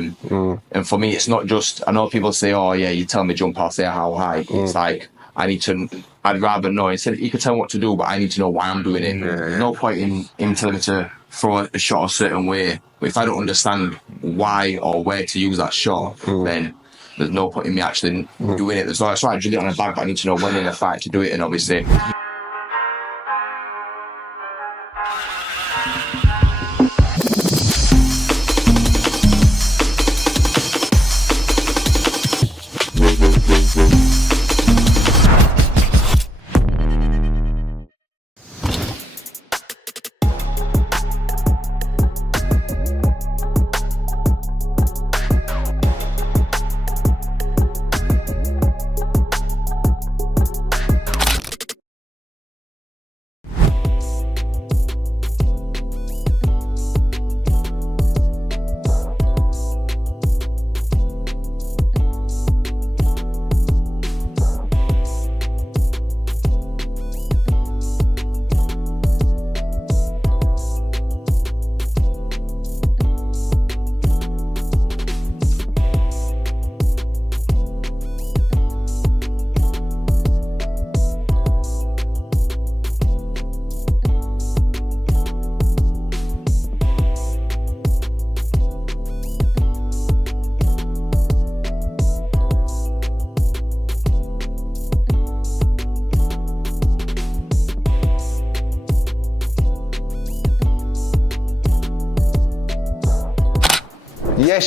And for me, it's not just, I know people say, oh yeah, you tell me jump, I'll say how high. It's like, I'd rather know, instead you can tell me what to do, but I need to know why I'm doing it. There's no point in him telling me to throw a shot a certain way. But if I don't understand why or where to use that shot, then there's no point in me actually doing it. It's right, I do it on a bag, but I need to know when in a fight to do it, and obviously.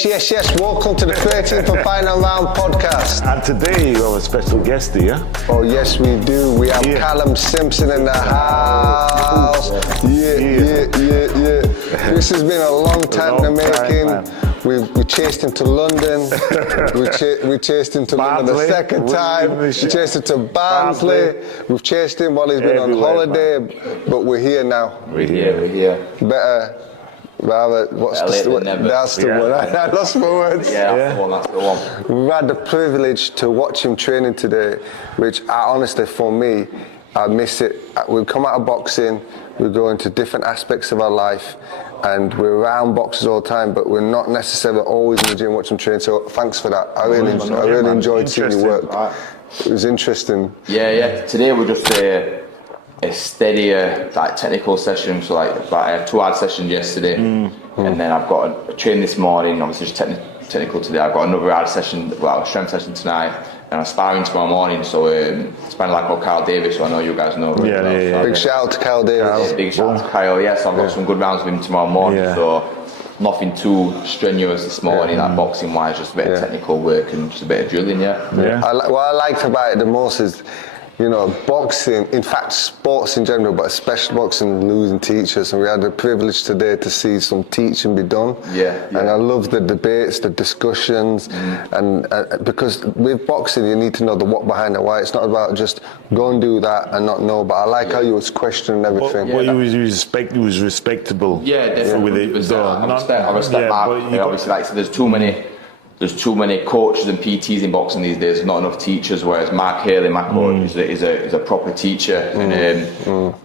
Yes. Welcome to the 13th and final round podcast. And today you have a special guest here. Oh yes, we do. We have Callum Simpson in the house. Yeah. This has been a long time in the making. We chased him to London. we chased him to London the second time. We chased him to Barnsley. We've chased him while he's been on holiday. But we're here now. We're here. Better. Rather, that's the one. I lost my words. That's the one. We've had the privilege to watch him training today, which honestly, for me, I miss it. We come out of boxing, we go into different aspects of our life, and we're around boxers all the time, but we're not necessarily always in the gym watching him train. So thanks for that. I really enjoyed seeing you work. It was interesting. Yeah. Today we're just a steadier technical session. So I had 2 hard sessions yesterday, and then I've got a train this morning. Obviously just technical today. I've got another hard session, strength session tonight, and I'm sparring tomorrow morning. So sparring like Kyle Davis, who I know you guys know. Yeah. Big shout out to Kyle Davis. Big shout out to Kyle. So I've got some good rounds with him tomorrow morning. So nothing too strenuous this morning, like boxing wise, just a bit of technical work and just a bit of drilling. What I liked about it the most is, boxing, in fact sports in general, but especially boxing, losing teachers, and we had the privilege today to see some teaching be done. And I love the debates, the discussions, and because with boxing you need to know the what behind the why. It's not about just go and do that and not know, but I like how you was questioning everything. He was respectable. Definitely. I respect Mark. Obviously, there's too many coaches and PTs in boxing these days. There's not enough teachers. Whereas Mark Haley, my coach, is a proper teacher.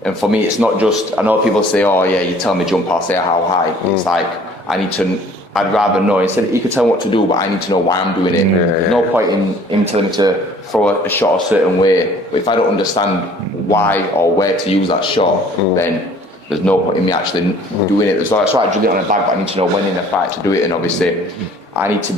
And for me, it's not just. I know people say, "Oh yeah, you tell me jump, I'll say how high." It's like I'd rather know. Instead, he could tell me what to do, but I need to know why I'm doing it. There's no point in him telling me to throw a shot a certain way. But if I don't understand why or where to use that shot, then there's no point in me actually doing it. So I do it on a bag, but I need to know when in a fight to do it. And obviously, I need to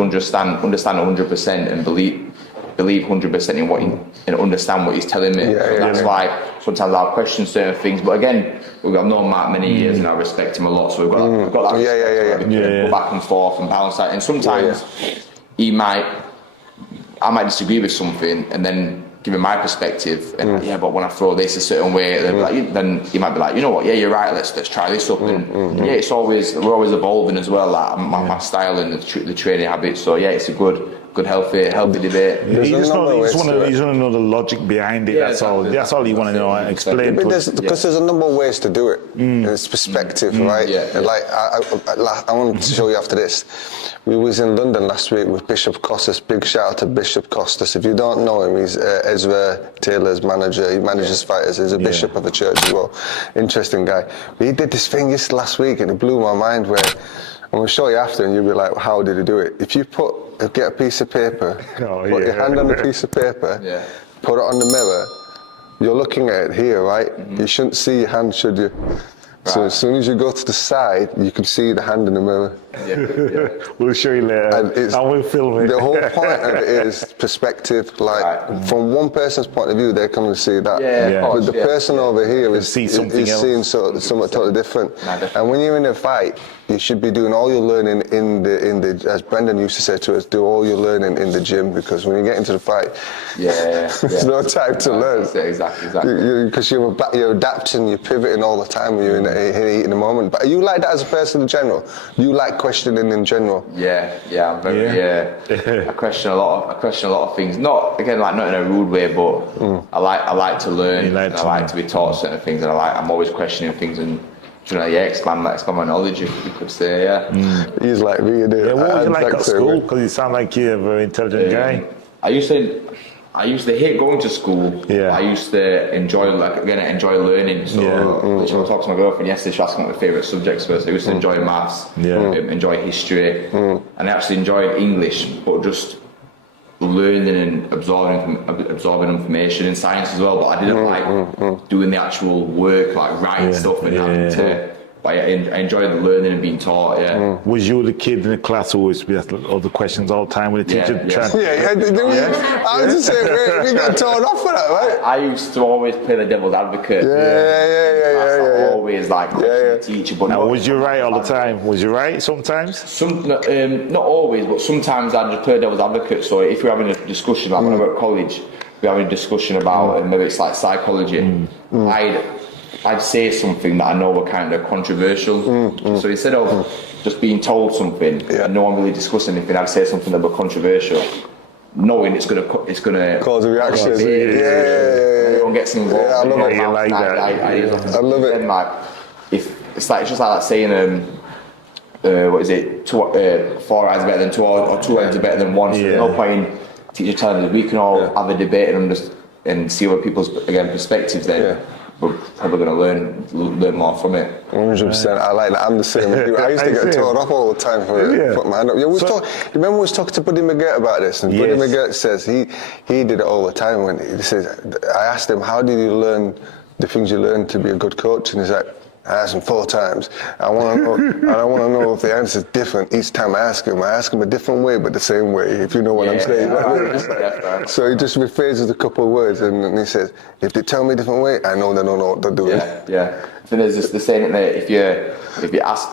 understand 100% and believe 100% in what and understand what he's telling me. That's why sometimes I'll question certain things. But again, we've known Mark many years and I respect him a lot. So we've got that respect. Go back and forth and balance that. And sometimes I might disagree with something and then give him my perspective, and but when I throw this a certain way, then he might be like, you know what, you're right, let's try this up, and we're always evolving as well, like my style and the training habits. So it's a good healthy debate. You just want to know the logic behind it. That's all you want to know. Explain. Because there's a number of ways to do it. And it's perspective, right? And like I want to show you after this. We was in London last week with Bishop Costas. Big shout out to Bishop Costas. If you don't know him, he's Ezra Taylor's manager. He manages fighters. He's a bishop of a church as well. Interesting guy. But he did this thing last week and it blew my mind where I'm gonna show you after, and you'll be like, how did he do it? If you get a piece of paper, put your hand on the piece of paper, put it on the mirror. You're looking at it here, right? You shouldn't see your hand, should you? So as soon as you go to the side, you can see the hand in the mirror. We'll show you later. And we'll film it. The whole point of it is perspective. Like from one person's point of view, they can only see that. But the person over here is seeing something totally different. And when you're in a fight, you should be doing all your learning in the as Brendan used to say to us, do all your learning in the gym, because when you get into the fight, there's no time to learn. Exactly. Because you're adapting, you're pivoting all the time when you're in the moment. But are you like that as a person in general? You like questioning in general? I'm very I question a lot of things. Not in a rude way, but I like to learn. I like to be taught certain things, and I'm always questioning things and expand my knowledge, if you could say. He's like me. What was you like at school? Because you sound like you're a very intelligent guy. I used to hate going to school. I used to enjoy learning. So I was talking to my girlfriend yesterday. She asked me what my favourite subjects were. So I used to enjoy maths, enjoy history, and I actually enjoyed English, but just learning and absorbing information in science as well. But I didn't like doing the actual work, like writing stuff and having to. But I enjoyed the learning and being taught. Was you the kid in the class who always be asking all the questions all the time with the teacher? I was just saying, we got torn off for that, right? I used to always play the devil's advocate. Always the teacher. But now, was you right all the time? Was you right sometimes? Not always, but sometimes I'd just play devil's advocate. So if we're having a discussion, like when I were at college, we're having a discussion about maybe it's like psychology. I'd say something that I know were kind of controversial. So instead of just being told something and no one really discussed anything, I'd say something that were controversial, knowing it's gonna cause a reaction. Everyone gets involved. I love it. I love it. And it's just like saying what is it? 4 eyes are better than 2, or 2 eyes are better than 1. So there's no point in teacher telling us we can all have a debate and see other people's perspectives. Then we're probably going to learn more from it. 100%. I like that. I'm the same. I used to get torn off all the time for putting my hand up. Remember we was talking to Buddy McGirt about this, and Buddy McGirt says he did it all the time. When he says, I asked him, how did you learn the things you learned to be a good coach? And he's like, I asked him 4 times. I want to know, and I want to know if the answer is different each time I ask him. I ask him a different way, but the same way, if you know what I'm saying. So he just rephrases a couple of words, and he says, if they tell me a different way, I know they don't know what they're doing. I think there's the saying that if you ask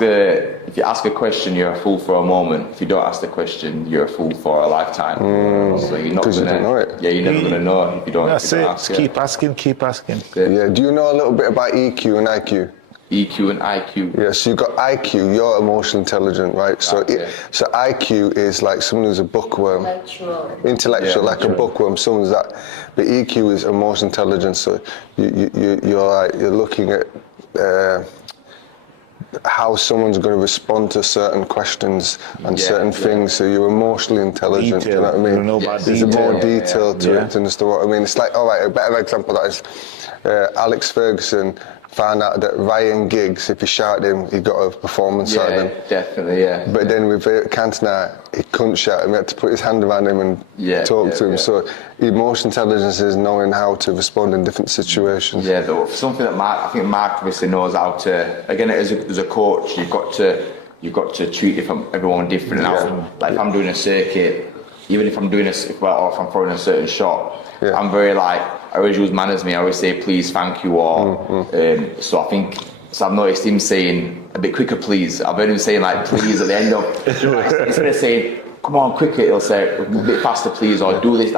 a question, you're a fool for a moment. If you don't ask the question, you're a fool for a lifetime. So you're not you don't know it. You're never gonna know if you don't. That's it. Keep asking. Do you know a little bit about EQ and IQ? EQ and IQ. Yeah, so you've got IQ, you're emotional intelligent, right? So so IQ is like someone who's a bookworm. Intellectual, like a bookworm, someone's that. But EQ is emotional intelligence, so you're looking at how someone's going to respond to certain questions and certain things, so you're emotionally intelligent, you know what I mean? There's more detail to it than just what I mean. It's like, alright, a better example of that is Alex Ferguson found out that Ryan Giggs, if he shouted him, he got a performance out of him. Definitely. But then with Cantona, he couldn't shout him, he had to put his hand around him and talk to him. So emotional intelligence is knowing how to respond in different situations. Something that I think Mark obviously knows how to, again, as a coach, you've got to treat everyone different. Like if I'm doing a circuit, even if I'm doing or if I'm throwing a certain shot, I'm very I always use manners. I always say please, thank you, or so I've noticed him saying a bit quicker, please. I've heard him saying please at the end of instead of saying come on quicker, he'll say a bit faster, please, or do this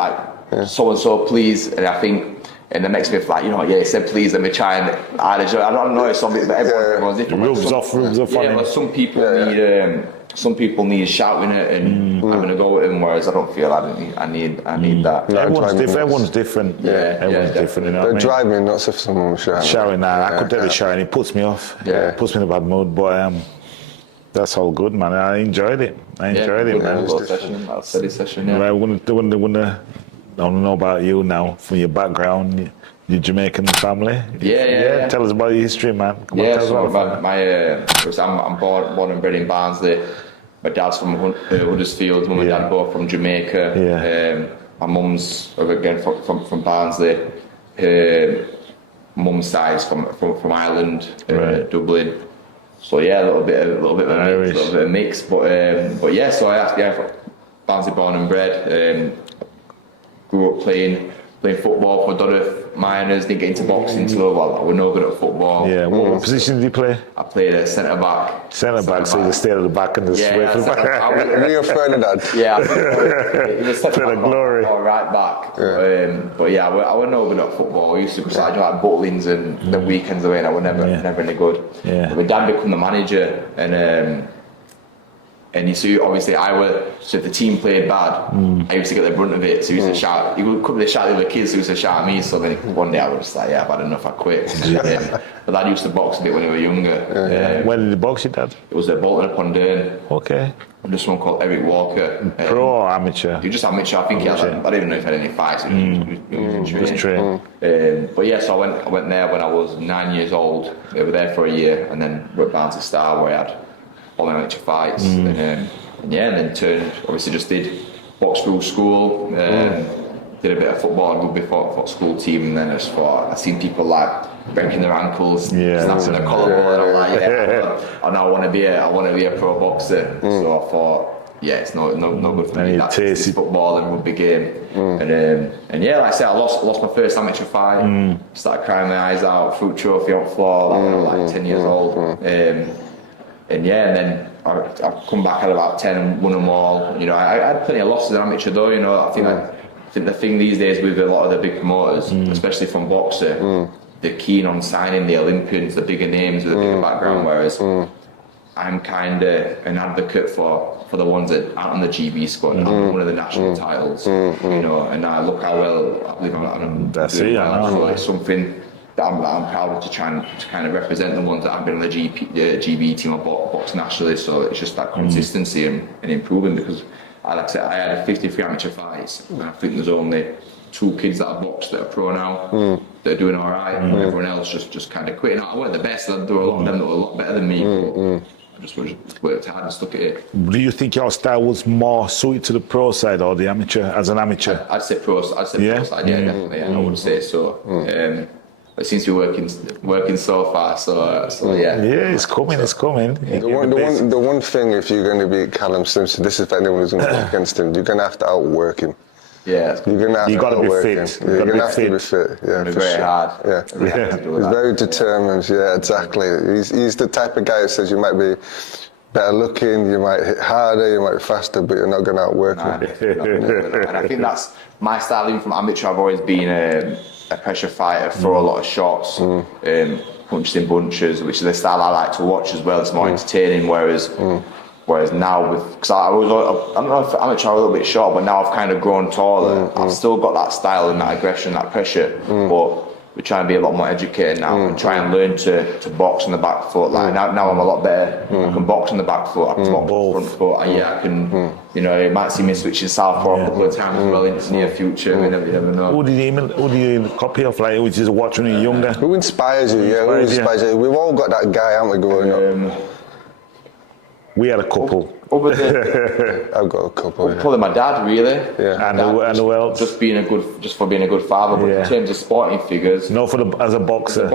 so and so, please. And I think, and that makes me feel he said please, let me try and I don't know, it's something, but everyone's different. Rubs off but some people need shouting it and having a go at him, whereas I don't feel I need that. Everyone's different. Everyone's different. You know they drive me nuts if someone was shouting. Shouting, I could never shout. It puts me off. It puts me in a bad mood. But that's all good, man. I enjoyed it. Man. Little steady session. Right, I want to know about you now, from your background. Your Jamaican family? Tell us about your history, man. I'm born and bred in Barnsley. my dad's from Huddersfield, mum and dad both from Jamaica. My mum's again from Barnsley. Her mum's side's from Ireland, Dublin. So yeah, a little bit of a mix. But yeah, so Barnsley born and bred. Grew up playing football for Dudworth Miners. Didn't get into boxing till I was no good at football. Yeah, what position did you play? I played at centre back. Centre back, so you just stayed at the back and just wait for the back. Real Ferdinand. Yeah, it was centre back glory. or right back. But yeah, I was no good at football. I used to go like Butlins and the weekends away, and I was never any good. Yeah. But my dad became the manager, and you see, obviously, so if the team played bad, I used to get the brunt of it. So he used to shout, he would come to shout at the other kids, so he used to shout at me. So then one day I was just like, yeah, I've had enough, I quit. But Dad used to box a bit when he was younger. When did you box your dad? It was at Bolton upon Dearne. Okay. And this one called Eric Walker. Pro or amateur? He was just amateur. I think he had, I don't even know if he had any fights. He was trained. But yeah, so I went there when I was 9 years old. We were there for a year, and then went down to Star where I had all my amateur fights, and then turned. Obviously, just did box through school. Did a bit of football and rugby for school team, and then I just thought I've seen people like breaking their ankles, snapping their collarbone, and I'm like, I want to be a pro boxer. So I thought, it's no good for me. That's this football and rugby game, and yeah, like I said, I lost my first amateur fight. Started crying my eyes out, fruit trophy on the floor, like 10 years old. And then I've come back at about 10 and won them all. You know, I had plenty of losses in amateur though. You know, I think the thing these days with a lot of the big promoters, especially from boxer, they're keen on signing the Olympians, the bigger names with a bigger background. Whereas I'm kind of an advocate for the ones that aren't on the GB squad. I'm one of the national titles. You know, and I look how well I believe I'm doing well. So it's something that I'm proud of to kind of represent the ones that have been on the GB team or box nationally. So it's just that consistency and improving, because like I said, I had 53 amateur fights, and I think there's only 2 kids that have boxed that are pro now that are doing all right, and everyone else just kind of quitting. I weren't the best. There were a lot of them that were a lot better than me. I just worked hard and stuck at it. Do you think your style was more suited to the pro side or the amateur? As an amateur, I'd say pro side. Yeah, definitely. Yeah, I would say so. It seems to be working so far. So yeah. Yeah, it's coming. The one thing, if you're going to beat Callum Simpson, this is for anyone who's going to go against him, you're going to have to outwork him. Yeah, you're going to have to outwork him. You're going to have to be fit. Yeah, for very hard. Yeah, he's very determined. Yeah, exactly. He's the type of guy who says you might be better looking, you might hit harder, you might be faster, but you're not going to outwork him. And I think that's my style. Even from amateur, I've always been a pressure fighter, throw a lot of shots, punches in bunches, which is the style I like to watch as well. It's more entertaining. Whereas now, because I don't know if amateur are a little bit short, but now I've kind of grown taller. I've still got that style and that aggression, that pressure, but we're trying to be a lot more educated now and try and learn to box on the back foot. Like now I'm a lot better. I can box on the back foot, I can box on the front foot. I can, you know, you might see me switching southpaw a couple of times as well in the near future. You never know. Who do you copy of, like, which is watching when you're younger? Who inspires you? Who inspires you? We've all got that guy, haven't we, growing up? We had a couple. I've got a couple. Probably my dad, really. Yeah. And who else? Just for being a good father. But in terms of sporting figures, no, as a boxer.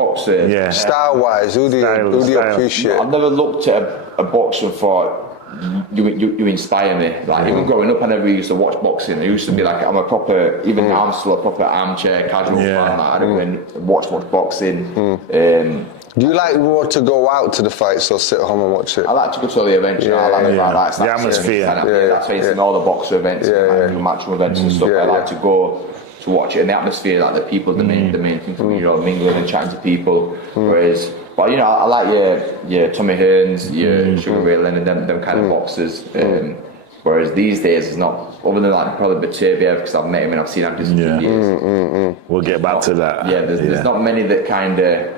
Yeah. Style-wise, who do you appreciate? I've never looked at a boxer and thought, you inspire me. Like even growing up, I never used to watch boxing. I used to be like, I'm a proper, even now I'm still a proper armchair casual fan. Like, I don't really watch boxing. Do you like to go out to the fights or sit at home and watch it? I like to go to the events. I like the atmosphere. That's why it's in all the boxer events, and matchroom events and stuff. I like to go to watch it, and the atmosphere, like the people, the main thing for me. You know, mingling and chatting to people. Whereas, well, you know, I like your Tommy Hearns, your Sugar Ray Leonard, them kind of boxers. Whereas these days, it's not, other than like probably Baturbiev, because I've met him and I've seen him just years. We'll get back to that. Yeah, there's not many that kind of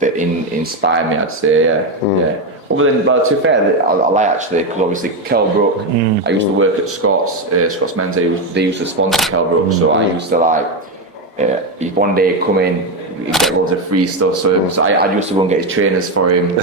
that inspire me, I'd say. Yeah. Other than, well, to be fair, I like actually, because obviously Kell Brook, I used to work at Scott's Men's, they used to sponsor Kell Brook, so I used to like, he'd one day come in, he'd get loads of free stuff. So I used to go and get his trainers for him,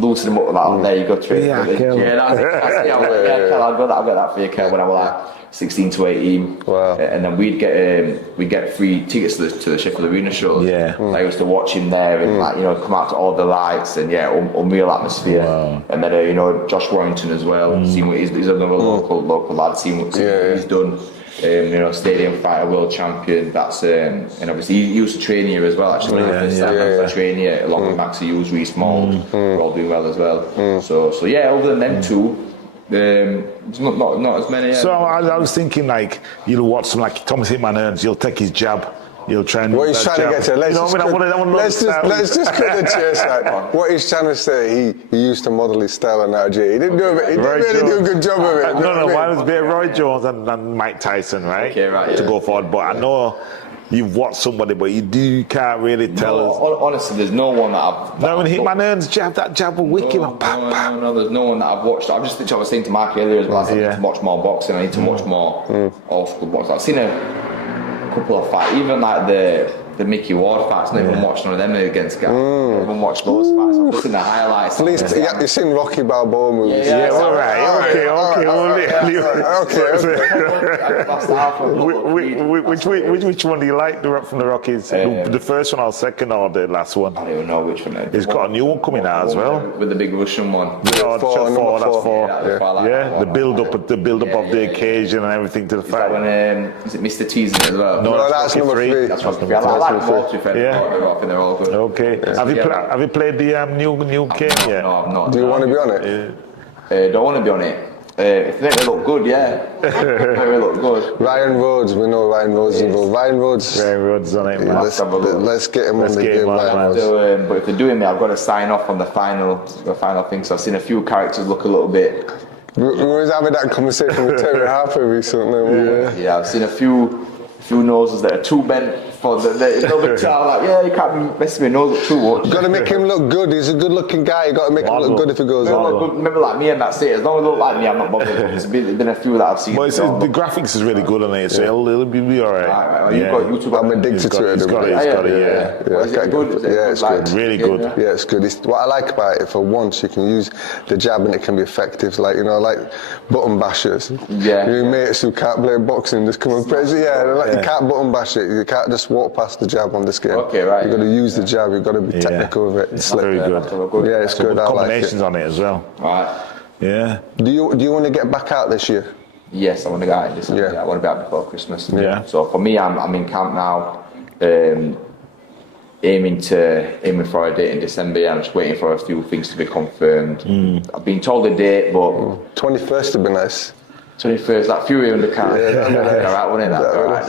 loosen him up like, oh, there you go, train. Yeah, that's it. I'll get that for you, Kel, when I was like 16 to 18. Wow. And then we'd get free tickets to the Sheffield Arena shows. Yeah. I used to watch him there and like, come out to all the lights and unreal atmosphere. Wow. And then Josh Warrington as well. Seeing what he's another local lad. Seeing what he's done. Stadium fighter, world champion. That's and obviously he used to train here as well. Actually, I train here along with Max Hughes, Reece Mould. We're all doing well as well. So other than them two. Not as many. So I was thinking like you'll watch some like Thomas Hitman Hearns. You'll take his jab. You'll try and. What he's trying to get to. Let's just cut the chase. Like, what he's trying to say, he used to model his style on Nigeria. He didn't really do a good job of it. No, mine was a bit Roy Jones and Mike Tyson, right? Okay, right. To go forward, but I know. You've watched somebody, but you can't really tell us. Honestly, there's no one that I've. No, when Hitman Hearns jab, that jab will wick him up. No, there's no one that I've watched. I was saying to Mark earlier as well. I need to watch more boxing. I need to watch more old school boxing. I've seen a couple of fights, even like the Mickey Ward fights. Not even watched none of them against guys. I haven't watched those fights. I've just seen the highlights. At least you've seen Rocky Balboa movies. Yeah, all right. Which one do you like from the Rockies? The first one or second or the last one? I don't even know which one. It's got a new one coming out as well. With the big Russian one. That's four. Yeah, the build up of the occasion and everything to the fight. Is it Mr. T's in it as well? No, that's number 3. That's what I like both. I think they're all good. Okay. Have you played the new game yet? No, I've not. Do you want to be on it? Don't want to be on it. If they look good, they look good. Ryan Rhodes, we know Ryan Rhodes is involved. Ryan Rhodes on it, man. Let's get him on the game. But if they're doing me, I've got to sign off on the final thing. So I've seen a few characters look a little bit. We was having that conversation with Terry Harper recently. Yeah, I've seen a few noses that are too bent for the little child. Like, you can't be messing with nose too much. You got to make him look good. He's a good-looking guy. You got to make him look good if he goes on. Remember, like me and that's it. As long as they look like me, I'm not bothered. There's been a few that I've seen. But the graphics is really good on it, so it'll be all right. I'm addicted to it. It's got it. Is it good? Yeah, it's good. Really good. Yeah, it's good. What I like about it, for once, you can use the jab and it can be effective. Like button bashers. Yeah. Your mates who can't play boxing just come and praise you. You can't button bash it. You can't just walk past the jab on this game. Okay, right. You've got to use the jab. You've got to be technical with it. It's very good. Yeah, it's good. I like it. Combinations on it as well. Right. Yeah. Do you want to get back out this year? Yes, I want to get out this year. Yeah. I want to be out before Christmas. Yeah. So for me, I'm in camp now, aiming for a date in December. I'm just waiting for a few things to be confirmed. I've been told a date, but 21st would be nice. 21st, that Fury in the car. Alright, wouldn't it? Alright,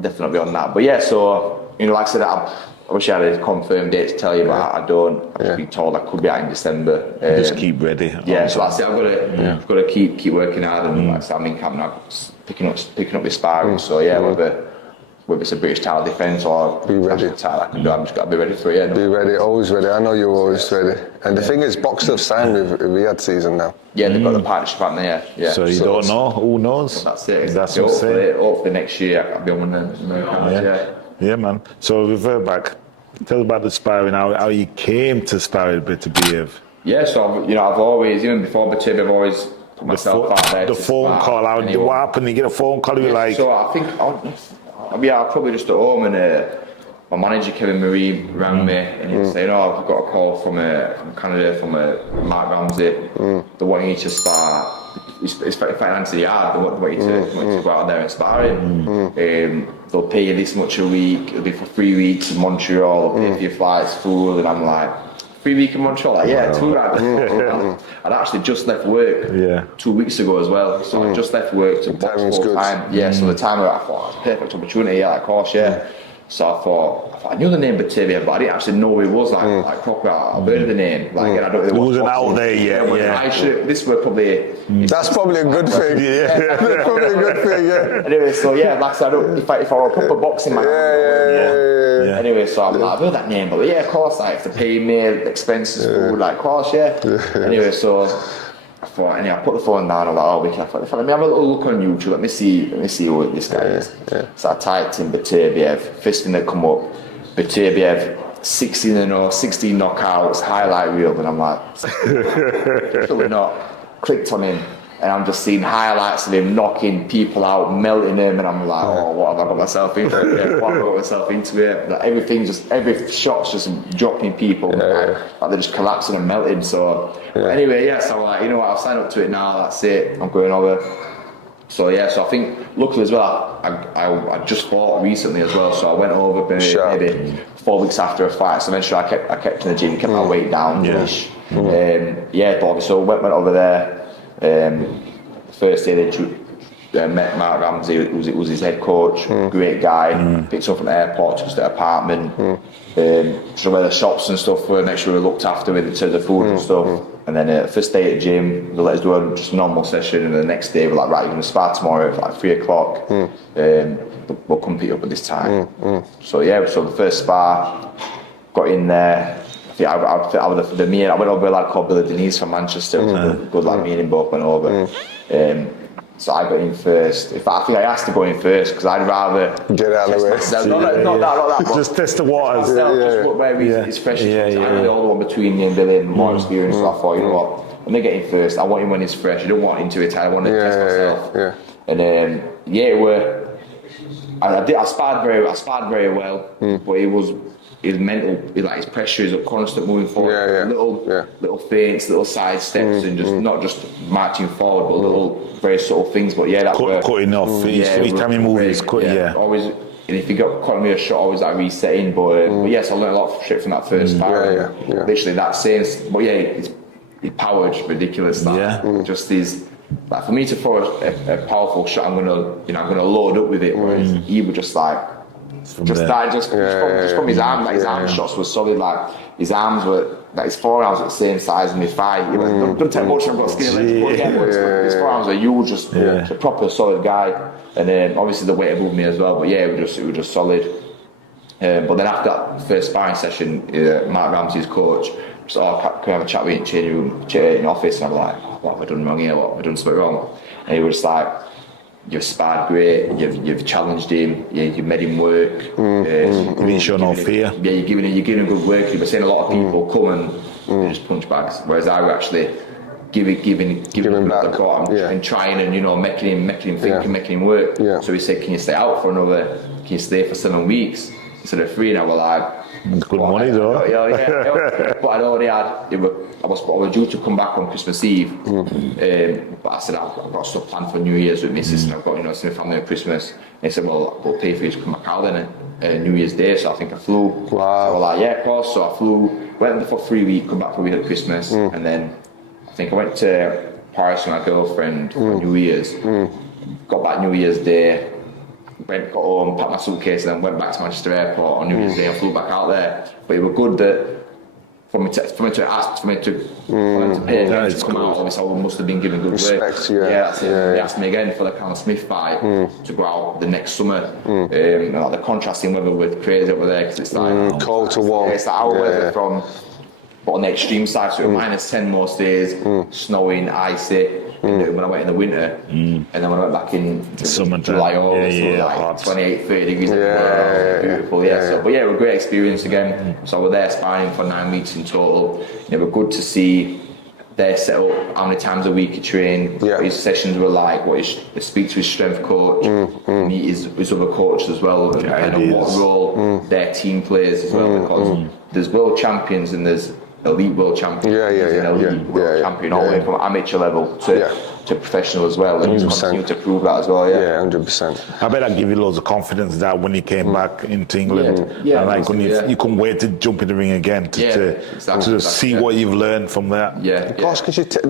definitely not be on that. But yeah, so like I said, I wish I had a confirmed date to tell you, but I don't. I've just been told I could be out in December. Just keep ready. Yeah, so that's it. I've got to keep working hard, and like I said, I'm in camp now, picking up the sparring. So yeah, whether it's a British title defence or be ready. Title I can do, I'm just got to be ready for it. Be ready, always ready. I know you're always ready. And the thing is, boxers have signed with Riyadh season now. Yeah, they've got the partnership out there. Yeah. So you don't know. Who knows? That's it. That's what I'm saying. Hopefully next year I'll be on the Yeah, man. So revert back. Tell us about the sparring. How you came to sparring with BF. Yeah, so I've always, even before Batavia, I've always put myself out there. The phone call. What happened? You get a phone call. You're like. So I think I was probably just at home, and my manager Kevin Marie rang me and he was saying, I've got a call from Canada, from Mark Ramsey. They want you to start. It's financially hard. They want you to go out there and sparring. They'll pay you this much a week. It'll be for 3 weeks in Montreal. They'll pay for your flights, food, and I'm like, 3 weeks in Montreal? Like, yeah, 2 grand. I'd actually just left work 2 weeks ago as well. So I just left work to box full time. Yeah, so the time I thought, it's a perfect opportunity, of course, So I thought I knew the name Batavia, but I didn't actually know who he was like proper. I've heard the name, and I don't really. It wasn't out there yet. This were probably. That's probably a good thing. That's probably a good thing. Yeah. Anyway, so like I said, if I were a proper boxing man. Anyway, so I'm like, I've heard that name, but of course, I have to pay me expenses, food, of course, Anyway, so. I thought, I put the phone down. I'm like, I thought, let me have a little look on YouTube. Let me see who this guy is. So I typed in Batavia. First thing that come up, Batavia 16-0, 16 knockouts, highlight reel, and I'm like, actually not. Clicked on him, and I'm just seeing highlights of him knocking people out, melting them, and I'm like, oh, what have I got myself into? What have I got myself into here? Like, every shot's just dropping people, like they're just collapsing and melting. So anyway, so I'm like, you know what, I'll sign up to it now. That's it. I'm going over. So so I think luckily as well, I just fought recently as well, so I went over maybe 4 weeks after a fight. So eventually I kept in the gym, kept my weight down. But obviously I went over there. First day they met Mark Ramsey, who was his head coach, great guy. Picked up from the airport, took us to the apartment, so where the shops and stuff were, make sure we looked after in terms of food and stuff. And then first day at the gym, they let us do just a normal session, and the next day we're like, right, you're going to spar tomorrow at like 3 o'clock. We'll compete up at this time. So the first spar, got in there. I went over with a lad called Billy Denise from Manchester. Good lad, me and him both went over. So I got in first. In fact, I think I asked to go in first because I'd rather get out of the way. Not that. Just test the waters. Just look where he's fresh. I'm the older one between me and Billy and more experience. So I thought, you know what, I'm gonna get in first. I want him when he's fresh. I don't want him to retire. I want to test myself. And I sparred very well, but it was. His mental, his pressure is constant moving forward. Little feints, little side steps, and just not just marching forward, but little very subtle things. But that's cutting off. Each time he moves, he's cutting. Always, and if he got caught me a shot, always that resetting. But yes, I learned a lot of shit from that first time. Literally that sense. But his power is ridiculous. Just his. Like for me to throw a powerful shot, I'm gonna load up with it. Whereas he would just like. From his arm, his arm shots were solid. Like his arms were, his forearms were the same size as my thigh. Don't take much. I've got skinny legs, but his forearms are huge. Just a proper solid guy. And then obviously the weight above me as well. But it was just solid. But then after that first sparring session, Mark Ramsey's coach just can we have a chat with you in the changing room, in the office? And I'm like, what have I done wrong here? What have I done something wrong? And he was just like, you've sparred great, you've challenged him, you've made him work. You've shown no fear. You're giving him good work. You've seen a lot of people come and just punch bags, whereas I would actually giving him back the got and trying and making him think and making him work. So he said, can you stay out for can you stay for 7 weeks instead of 3? And I was like, good money though. But I'd already had. I was due to come back on Christmas Eve, but I said I've got stuff planned for New Year's with my sister. I've got see my family on Christmas. And they said, well, we'll pay for you to come back out then New Year's Day. So I think I flew. Wow. So I was like, of course. So I flew, went for 3 weeks, come back for a week at Christmas, and then I think I went to Paris with my girlfriend for New Year's. Got back New Year's Day. Got home, packed my suitcase, and then went back to Manchester Airport on New Year's Day and flew back out there. But it was good that for me to pay attention to come out. Obviously, I must have been given good work. They asked me again for the Callum Smith fight to go out the next summer. The contrasting weather was crazy over there because it's like cold to warm. It's like our weather from on the extreme side, so it was -10 most days, snowing, icy. When I went in the winter, and then when I went back in July, August, it was like 28, 30 degrees. Beautiful, So, but it was a great experience again. So I was there sparring for 9 weeks in total. It was good to see their setup, how many times a week he trained, what his sessions were like, what he speak to his strength coach, meet his other coaches as well, and what role their team plays as well, because there's world champions and there's elite world champion, world champion, all the way from amateur level to professional as well, and he's continued to prove that as well. 100%. I bet that give you loads of confidence that when you came back into England, and like when you couldn't wait to jump in the ring again to see what you've learned from that. Gosh,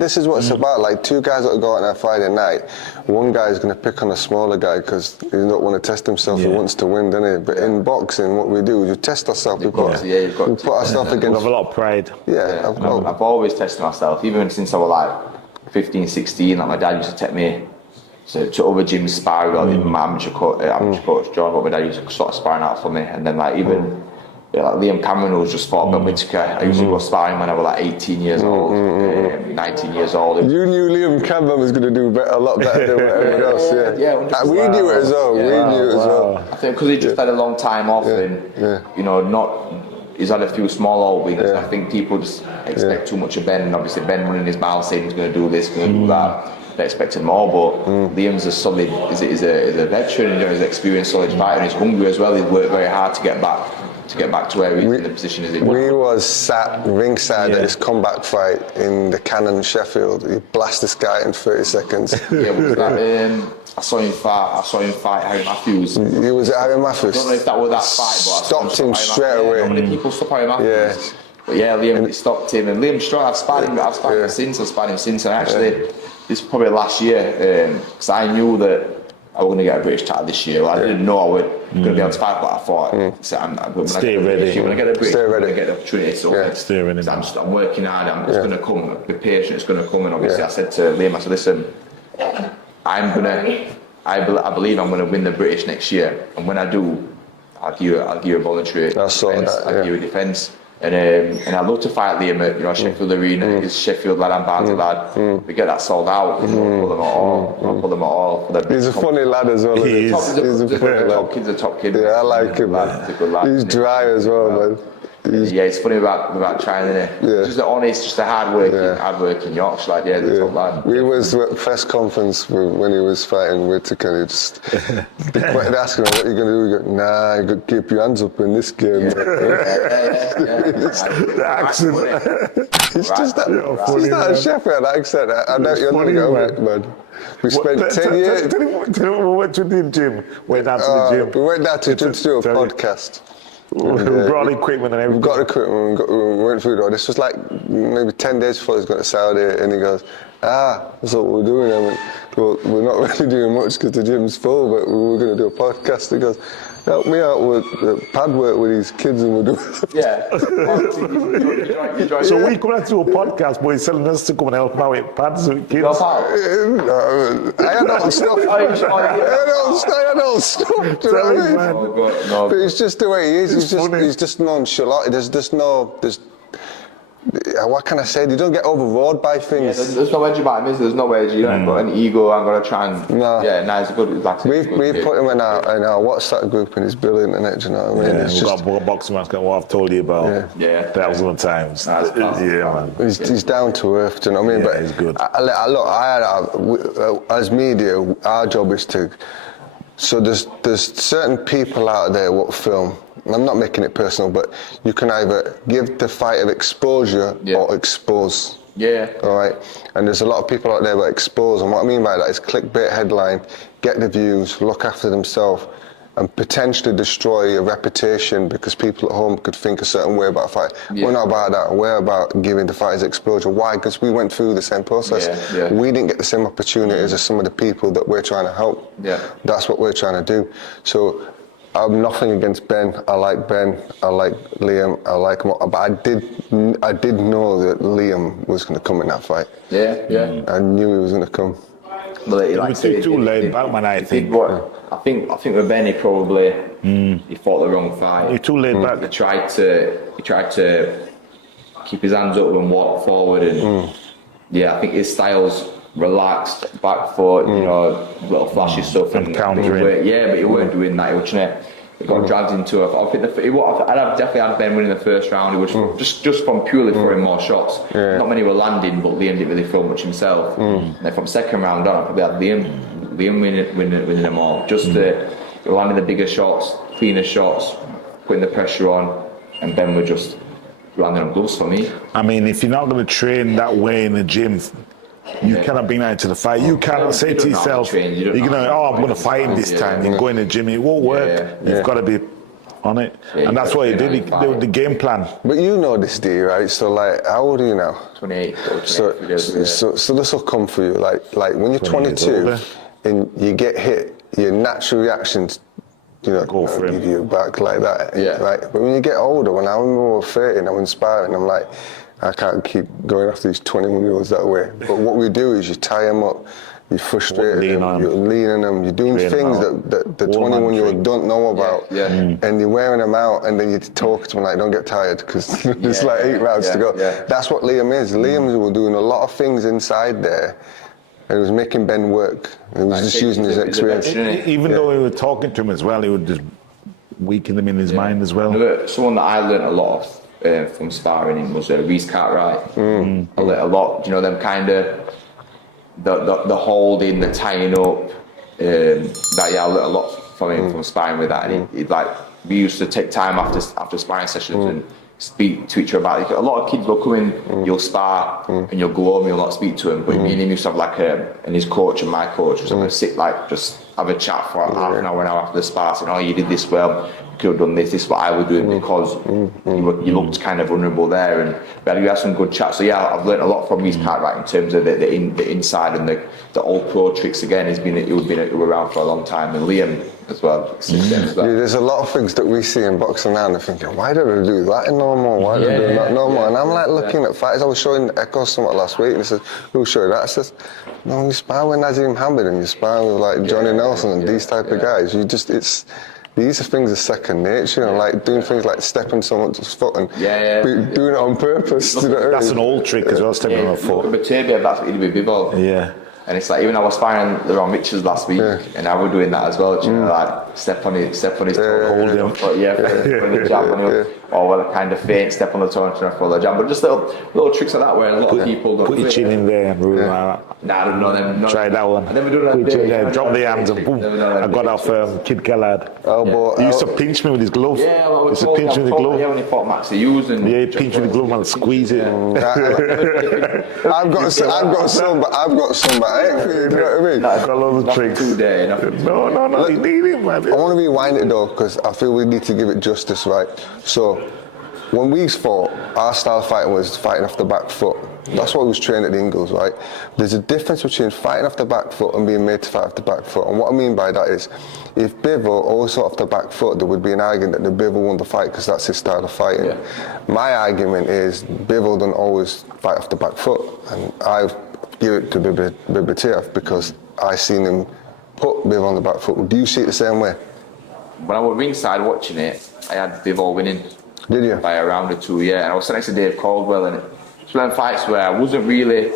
this is what it's about. Like two guys that go out on a Friday night, one guy is going to pick on a smaller guy because he don't want to test himself. He wants to win, doesn't he? But in boxing, what we do is we test ourselves. We put ourselves against. I have a lot of pride. I've always tested myself, even since I was like 15, 16. Like my dad used to take me to other gyms sparring. My amateur coach John, but my dad used to sort of sparring out for me. And then like even like Liam Cameron, who's just fought Ben Whittaker. I used to go sparring when I was like 18 years old, 19 years old. You knew Liam Cameron was going to do a lot better than everyone else, yeah. We knew it as well. We knew it as well. I think because he just had a long time off, and you know, he's had a few small old wins. I think people just expect too much of Ben, and obviously Ben running his mouth saying he's going to do this, going to do that. They expected more, but Liam's a solid. He's a veteran, you know, he's an experienced, solid fighter, and he's hungry as well. He's worked very hard to get back to where he's in the position as he was. We was sat ringside at his comeback fight in the Cannon Sheffield. He blasted this guy in 30 seconds. Was that? I saw him fight Harry Matthews. He was at Harry Matthews. I don't know if that was that fight, but stopped him straight away. How many people stopped Harry Matthews? But Liam stopped him, and Liam Strong. I've sparred him since, and actually, this is probably last year, because I knew that I was going to get a British title this year. Well, I didn't know I was going to be able to fight, but I thought, stay ready. When I get a British, I'm going to get the opportunity. So stay ready. I'm working hard. It's going to come. Be patient. It's going to come. And obviously, I said to Liam, I said, listen, I believe I'm going to win the British next year, and when I do, I'll give you a voluntary defence. I'll give you a defence. And I'd love to fight Liam at Sheffield Arena. He's Sheffield lad, I'm Barnsley lad. We get that sold out. I'll pull them at all. He's a funny lad as well. He's a funny lad. He's a top kid. Yeah, I like him, man. He's a good lad. He's dry as well, man. It's funny about trying, isn't it? Yeah. Just the honest, just the hard working Yorkshire lad. The top lad. We was at press conference when he was fighting Whittaker. He just they kept asking him, what are you going to do? He go, nah, you got to keep your hands up in this game. The accent. It's just that Sheffield accent. I know you're not going to man. We spent 10 years. Tell him we went to the gym. Went down to the gym. We went down to do a podcast. We brought equipment and everything. We got equipment, we went through it all. This was like maybe 10 days before he was going to Saudi, and he goes, that's what we're doing. I went, well, we're not really doing much because the gym's full, but we were going to do a podcast. He goes, help me out with pad work with these kids, and we'll do it. So we come out to do a podcast, but he's telling us to come and help him out with pads with kids. I had all stuff. I had all stuff. Do you know what I mean? But it's just the way he is. He's just nonchalant. There's what can I say? You don't get overawed by things. Yeah, there's no edge about him, is there? There's no edge. You don't got an ego. I'm gonna try and. No. Yeah, no, it's good. We put him in our WhatsApp group, and he's brilliant in it. Do you know what I mean? Yeah, we've got a boxing match. What I've told you about. Yeah. Thousands of times. Man. He's down to earth. Do you know what I mean? But he's good. As media, our job is to. So there's certain people out there what film. I'm not making it personal, but you can either give the fighter exposure or expose. Yeah. All right. And there's a lot of people out there that expose, and what I mean by that is clickbait headline, get the views, look after themselves, and potentially destroy a reputation because people at home could think a certain way about a fight. We're not about that. We're about giving the fighters exposure. Why? Because we went through the same process. We didn't get the same opportunities as some of the people that we're trying to help. That's what we're trying to do. So I'm nothing against Ben. I like Liam. I like him. But I did know that Liam was going to come in that fight. I knew he was going to come. Well, he was too laid back, man. I think with Ben, he probably he fought the wrong fight. He's too laid back. He tried to keep his hands up and walk forward, and I think his style's relaxed, back foot, little flashy stuff, and countering. But he weren't doing that. He got dragged into it. I think I'd have definitely had Ben winning the first round. It was just from purely throwing more shots. Not many were landing, but Liam didn't really throw much himself. And then from second round on, I probably had Liam winning them all. Just landing the bigger shots, cleaner shots, putting the pressure on, and Ben were just landing on gloves for me. I mean, if you're not going to train that way in the gym, you cannot bring that into the fight. You cannot say to yourself, I'm going to fight him this time. You go in the gym, it won't work. You've got to be on it. And that's what he did. The game plan. But you know this, D, right? So, like, how old are you now? 28. So this will come for you. Like when you're 22 and you get hit, your natural reactions, go for give you back like that. Right? But when you get older, when I was 30 and I'm inspiring, I'm like, I can't keep going after these 21-year-olds that way. But what we do is you tie them up, you're frustrating them, you're leaning them, you're doing things that the 21-year-old don't know about, and you're wearing them out, and then you talk to them like, don't get tired, because there's like 8 rounds to go. That's what Liam is. Liam was doing a lot of things inside there, and he was making Ben work. He was just using his experience. Even though we were talking to him as well, he would just weaken them in his mind as well. Someone that I learned a lot of from sparring him was Reece Cartwright. I learned a lot, you know, them kind of the holding, the tying up. I learned a lot from him from sparring with that. And he like, we used to take time after sparring sessions and speak to each other about it. A lot of kids will come in, you'll spar, and you'll go home, you'll not speak to him. But me and him used to have like and his coach and my coach was going to sit like, just have a chat for half an hour after the spar, saying, oh, you did this well, you could have done this is what I would do because you looked kind of vulnerable there. But you had some good chats. So yeah, I've learned a lot from Reece Cartwright in terms of the inside and the old pro tricks again. He was around for a long time, and Liam as well. There's a lot of things that we see in boxing now and they're thinking, why do they do that in normal? Why do they do that normal? And I'm like looking at fighters. I was showing Echo something last week and he says, who showed that? I says, no, you spar with Nazim Hamid and you spar with like Johnny Nelson and these type of guys. These are things of second nature, and like doing things like stepping someone's foot and doing it on purpose. That's an old trick as well, stepping on a foot. But Turbia, that's what he did with Bivol. Yeah. And it's like, even I was firing Leron Richards last week, and I was doing that as well. You know, like step on his toe, hold him, for the jab on him, or kind of feint, step on the toe and try to follow the jab. But just little tricks like that where a lot of people don't put your chin in there and like that. Nah, I don't know them. Try that one. I never do that. Put your chin there, drop the hands and boom. I got off Kid Gallard. He used to pinch me with his glove. Yeah, he used to pinch me with the glove. Yeah, when he fought Max Hughes and he pinched me with the glove and squeeze it. I've got some, but I ain't for you. You know what I mean? I've got a lot of tricks. No, you need it, man. I want to rewind it though, because I feel we need to give it justice, right? So, when we fought, our style of fighting was fighting off the back foot. That's what we was trained at the Ingles, right? There's a difference between fighting off the back foot and being made to fight off the back foot. And what I mean by that is, if Bivol always fought off the back foot, there would be an argument that the Bivol won the fight because that's his style of fighting. Yeah. My argument is Bivol don't always fight off the back foot, and I give it to Bibatiev because I seen him put Bivol on the back foot. Do you see it the same way? When I was ringside watching it, I had Bivol winning. Did you? By a round or two, yeah. And I was sitting next to Dave Caldwell, and it's one of them fights where I wasn't really.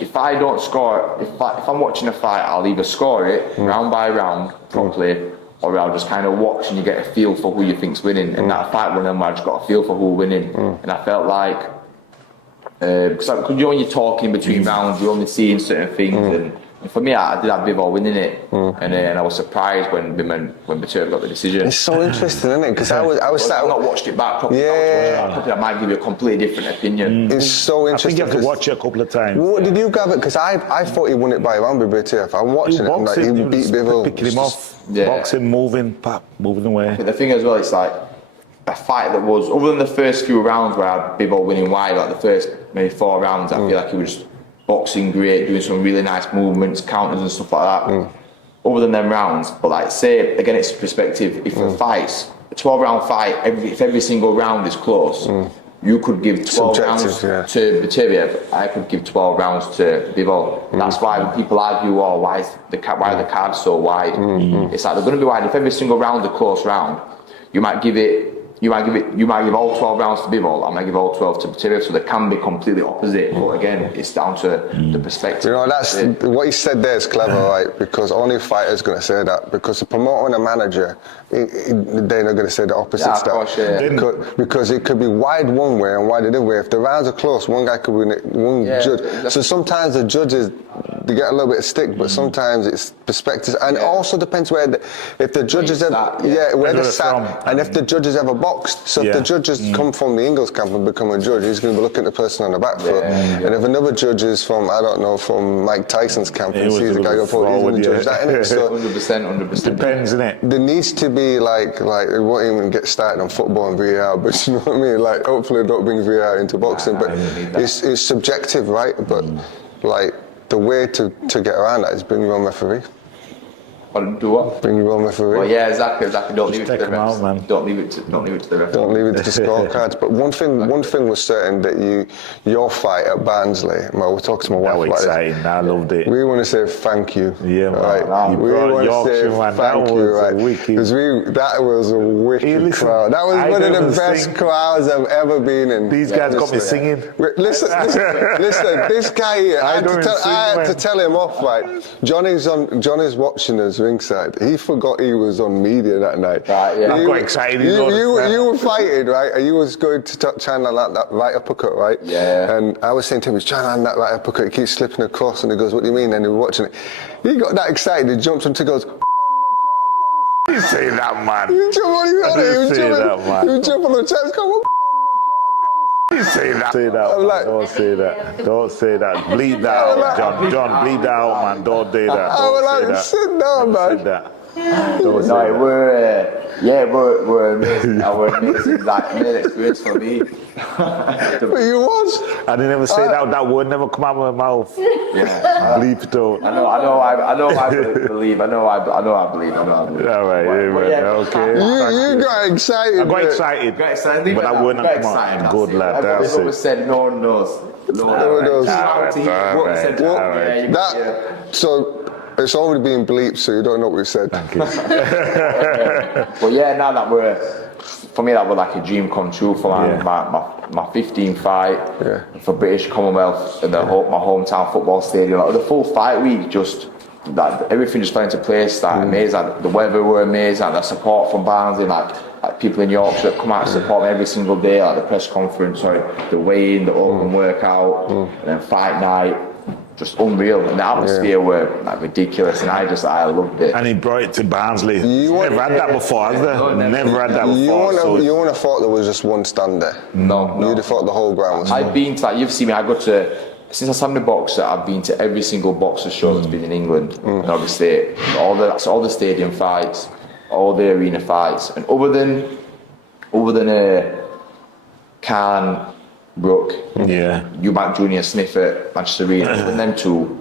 If I don't score, if I'm watching a fight, I'll either score it round by round properly, or I'll just kind of watch and you get a feel for who you think's winning. And that fight, one of them, I just got a feel for who winning, and I felt like because you know, when you're talking between rounds, you're only seeing certain things, and for me, I did have Bivol winning it, and I was surprised when Batur got the decision. It's so interesting, isn't it? Because I was I've not watched it back properly. I might give you a completely different opinion. It's so interesting. I think you have to watch it a couple of times. What did you gather? Because I thought he won it by round with Batur. I'm watching it, like he beat Bivol. Picking him off, boxing, moving away. But the thing as well, it's like a fight that was, other than the first few rounds where I had Bivol winning wide, like the first maybe 4 rounds, I feel like he was boxing great, doing some really nice movements, counters and stuff like that. Other than them rounds, but like say again, it's perspective. If a fight's a 12-round fight, if every single round is close, you could give 12 rounds to Batiev. I could give 12 rounds to Bivol. That's why when people argue, why the card's so wide? It's like they're going to be wide. If every single round's a close round, you might give all 12 rounds to Bivol, I might give all 12 to Batiev, so they can be completely opposite. But again, it's down to the perspective. You know, that's what he said there is clever, right? Because only fighter's going to say that. Because the promoter and the manager, they're not going to say the opposite stuff. Because it could be wide one way and wide the other way. If the rounds are close, one guy could win it, judge. So sometimes the judges, they get a little bit of stick, but sometimes it's perspective, and it also depends if the judges where they're sat, and if the judges ever boxed. So if the judges come from the Ingles camp and become a judge, he's going to be looking at the person on the back foot. And if another judge is from from Mike Tyson's camp and sees the guy go forward, he's going to judge that, innit? So 100%. Depends, innit? There needs to be like it won't even get started on football and VAR, but you know what I mean? Like hopefully don't bring VAR into boxing, but it's subjective, right? But like the way to get around that is bring your own referee. Do what? Bring you on referee. Well, yeah, exactly. Don't leave it to the refs. Man. Don't leave it to the refs. Don't leave it to the scorecards. But one thing was certain, that your fight at Barnsley. Well, we're talking to my wife That was about exciting. this. I loved it. We want to say thank you. Yeah, man. Right. We want to say thank you, right? Because that was a wicked crowd. That was one of the best crowds I've ever been in. These guys got me singing. Listen, this guy here, I had to tell him off, right? Johnny's watching us ringside. He forgot he was on media that night. Right, yeah. I got excited. You were fighting, right? And you was going to try and land that right uppercut, right? Yeah. And I was saying to him, he's trying to land that right uppercut. He keeps slipping across, and he goes, "What do you mean?" And he was watching it. He got that excited. He jumps into goes. You say that, man. He jumped on the chest. Come on. You say that. Say that. I'm like, don't say that. Don't say that. Bleed that out, John. John, bleed that out, man. Don't do that. I was like, sit down, man. Say that. No, we're amazing. We're amazing. Like, amazing experience for me. But you was. I didn't ever say that. That word never come out of my mouth. Yeah. Bleep though. I know. I believe. I know. I believe. All right. Okay. You got excited. I got excited. But I wouldn't come out. Good lad. That's Everyone it. said no one knows. No one knows. All So it's already been bleeped, so you don't know what we said. Thank you. But yeah, now that for me, that was like a dream come true for my 15th fight for British Commonwealth at my hometown football stadium. Like, the full fight week, just that everything just fell into place. Like amazing. Like, the weather were amazing. Like, the support from Barnsley, like people in Yorkshire that come out and support me every single day. Like the press conference, the weigh-in, the open workout, and then fight night. Just unreal, and the atmosphere were like ridiculous, and I loved it. And he brought it to Barnsley. Never had that before, has there? Never had that before. You wouldn't have thought there was just one stand there. No. You'd have thought the whole ground was. I've been to, like, you've seen me. Since I started a boxer, I've been to every single boxer show that's been in England, and obviously all the stadium fights, all the arena fights, and other than Khan, Brook, Eubank Junior, Smith at Manchester Arena, and them two,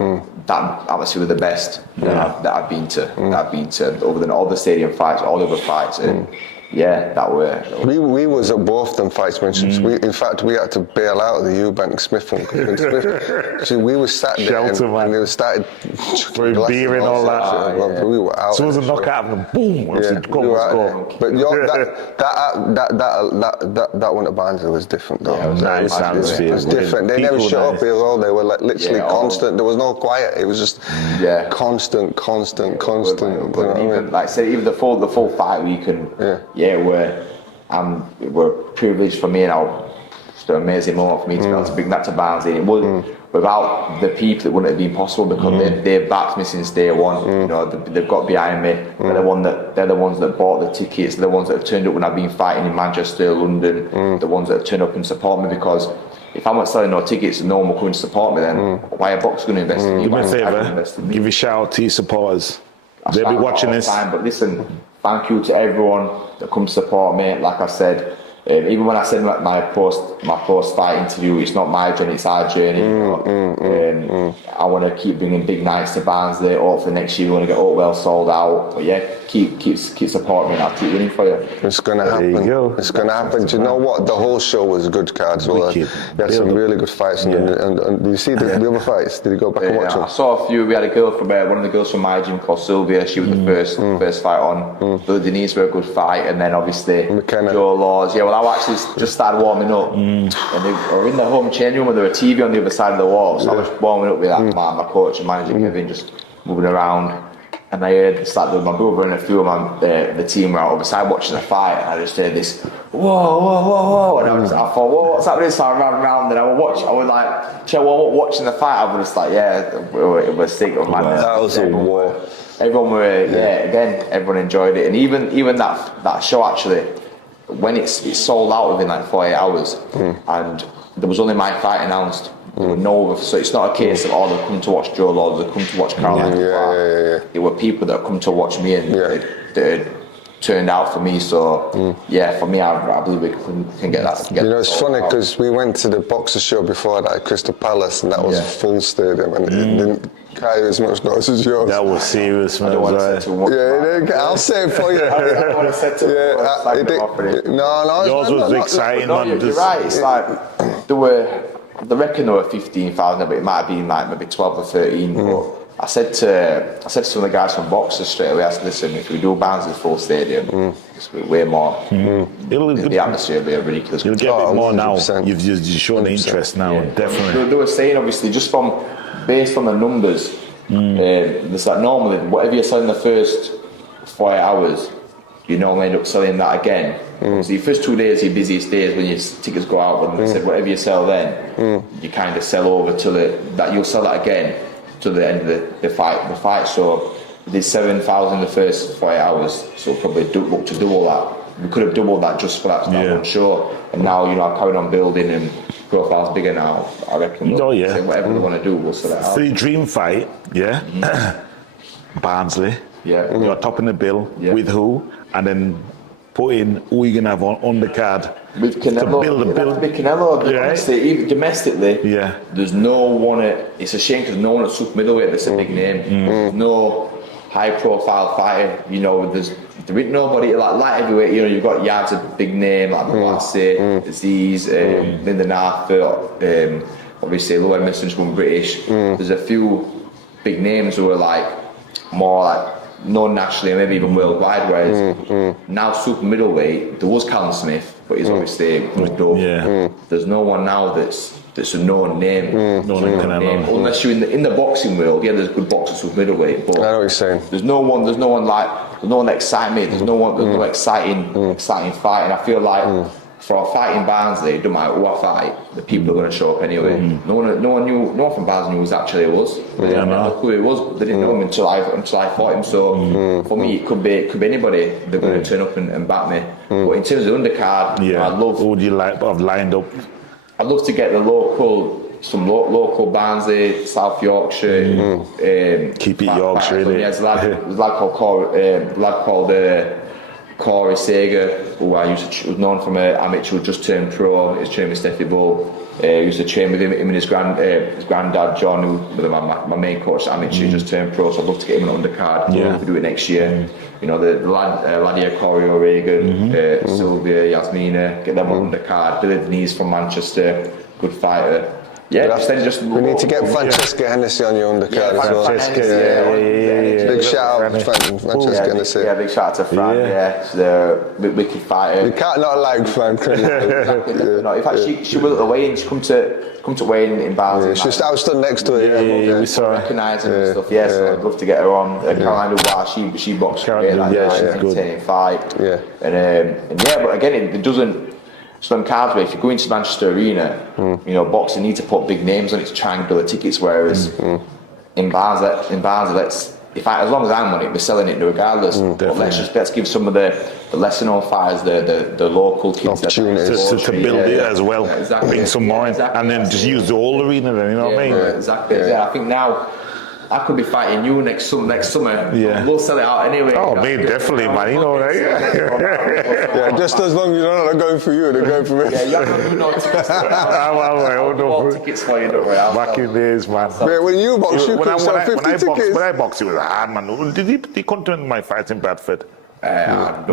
that obviously were the best that I've been to. Other than all the stadium fights, all the other fights, and that were. We was at both them fights mentioned. In fact, we had to bail out of the Eubank Smith one. So we were sat there and they started beer and all that. We were out. So it was a knockout and boom. But that one at Barnsley was different though. Yeah, it was different. They never shut up. They were like literally constant. There was no quiet. It was just constant. But even like say even the full fight week and we're privileged for me, and just an amazing moment for me to be able to bring that to Barnsley. It wouldn't, without the people, it wouldn't have been possible because they've backed me since day one. You know, they've got behind me. They're the ones that bought the tickets. They're the ones that have turned up when I've been fighting in Manchester, London. The ones that have turned up and support me, because if I'm not selling no tickets and no one will come and support me, then why are box going to invest in you? Do me a favour, give a shout out to your supporters. They'll be watching this. But listen, thank you to everyone that comes to support me. Like I said, even when I said like my post-fight interview, it's not my journey, it's our journey. I want to keep bringing big nights to Barnsley. Hopefully next year we want to get Oakwell sold out. But keep supporting me, and I'll keep winning for you. It's going to happen. It's going to happen. Do you know what? The whole show was a good card as well. You had some really good fights. And did you see the other fights? Did you go back and watch them? I saw a few. We had a girl from one of the girls from my gym called Sylvia. She was the first fight on. The Denise were a good fight, and then obviously McKenna. Joe Laws. Well, I actually just started warming up, and they were in the home changing room, and there was a TV on the other side of the wall. So I was warming up with that my coach and manager Kevin, just moving around. And I heard my brother and a few of the team were out on the side watching the fight, and I just heard this whoa, and I thought, whoa, what's happening? So I ran around and I was like, watching the fight, I was just like, it was sick of man. That was a war. Everyone were again, everyone enjoyed it, and even that show actually, when it's sold out within like 48 hours, and there was only my fight announced. There were no other, so it's not a case of they've come to watch Joe Laws, they've come to watch Callum. There were people that have come to watch me and that turned out for me. So for me, I believe we can get that. It's funny because we went to the boxer show before that at Crystal Palace, and that was a full stadium, and Carry as much noise as yours. That was serious, man. I don't want to say too much. Yeah, I'll say it for you. I don't want to say too much. No, yours was exciting, man. You're right. It's like they reckon there were 15,000, but it might have been like maybe 12 or 13. But I said to some of the guys from Boxers straight away, I said, listen, if we do Barnsley full stadium, it's way more. The atmosphere will be ridiculous. You'll get a bit more now. You've shown interest now, definitely. They were saying, obviously, just based on the numbers, it's like normally, whatever you sell in the first 4 hours, you normally end up selling that again. So your first 2 days are your busiest days when your tickets go out, but they said whatever you sell then, you kind of sell over till that you'll sell that again to the end of the fight. So we did 7,000 the first 48 hours, so probably look to double that. We could have doubled that just for that one show, and now I'm carrying on building and profile's bigger now. I reckon whatever we want to do, we'll sell it out. For your dream fight, Barnsley, you're topping the bill with who, and then put in who you're gonna have on the card. With Canelo, to build a build. Canelo, honestly, even domestically, there's no one it's a shame because no one at super middleweight that's a big name. There's no high profile fighter, there ain't nobody like light heavyweight, you've got Yard's a big name, like Mawasi, Aziz, Lyndon Arthur, obviously Lou Emerson's one British. There's a few big names who are like more like known nationally and maybe even worldwide, whereas now super middleweight, there was Callum Smith, but he's obviously moved up. There's no one now that's a known name. Unless you're in the boxing world, there's good boxers super middleweight, but I know what you're saying. There's no one that excites me. There's no exciting fight, and I feel like for a fight in Barnsley, it don't matter who I fight, the people are going to show up anyway. No one from Barnsley knew who actually was. They didn't know who he was, but they didn't know him until I fought him. So for me, it could be anybody. They're going to turn up and back me. But in terms of undercard, I'd love. Who would you like have lined up? I'd love to get some local Barnsley, South Yorkshire. Keep it Yorkshire, really. There's a lad called Corey Sager, who was known from an amateur who just turned pro. He's trained with Steffi Bull. He used to train with him and his granddad John, who was my main coach at amateur, just turned pro. So I'd love to get him an undercard. We'll do it next year. The lad here, Corey O'Regan, Sylvia, Yasmina, get them on undercard. Billy Denise from Manchester, good fighter. We need to get Francesca Hennessy on your undercard as well. Big shout out to Francesca Hennessy. Big shout out to Fran. She's a wicked fighter. You can't not like Fran, can you? In fact, she was at the weigh-in. She come to weigh-in in Barnsley. I was stood next to her. We saw her. Recognise her and stuff. So I'd love to get her on. Caroline Dubois, she boxed great. She's an entertaining fight. But again, it doesn't. So them cards where if you go into Manchester Arena, boxing needs to put big names on it to try and build the tickets, whereas in Barnsley, as long as I'm on it, we're selling it regardless. But let's give some of the lesser known fighters the local kids opportunities to build it as well. Bring some more in, and then just use the whole arena. Then you know what I mean? Exactly. I think now. I could be fighting you next summer. We'll sell it out anyway. Oh, me definitely, man. Right? Just as long as you're not going for you, they're going for me. You have to do no tickets. I'll tickets for you, don't worry. Back in days, man. When you box, you could sell 50 tickets. When I boxed, it was hard, man. Did he continue my fights in Bradford? It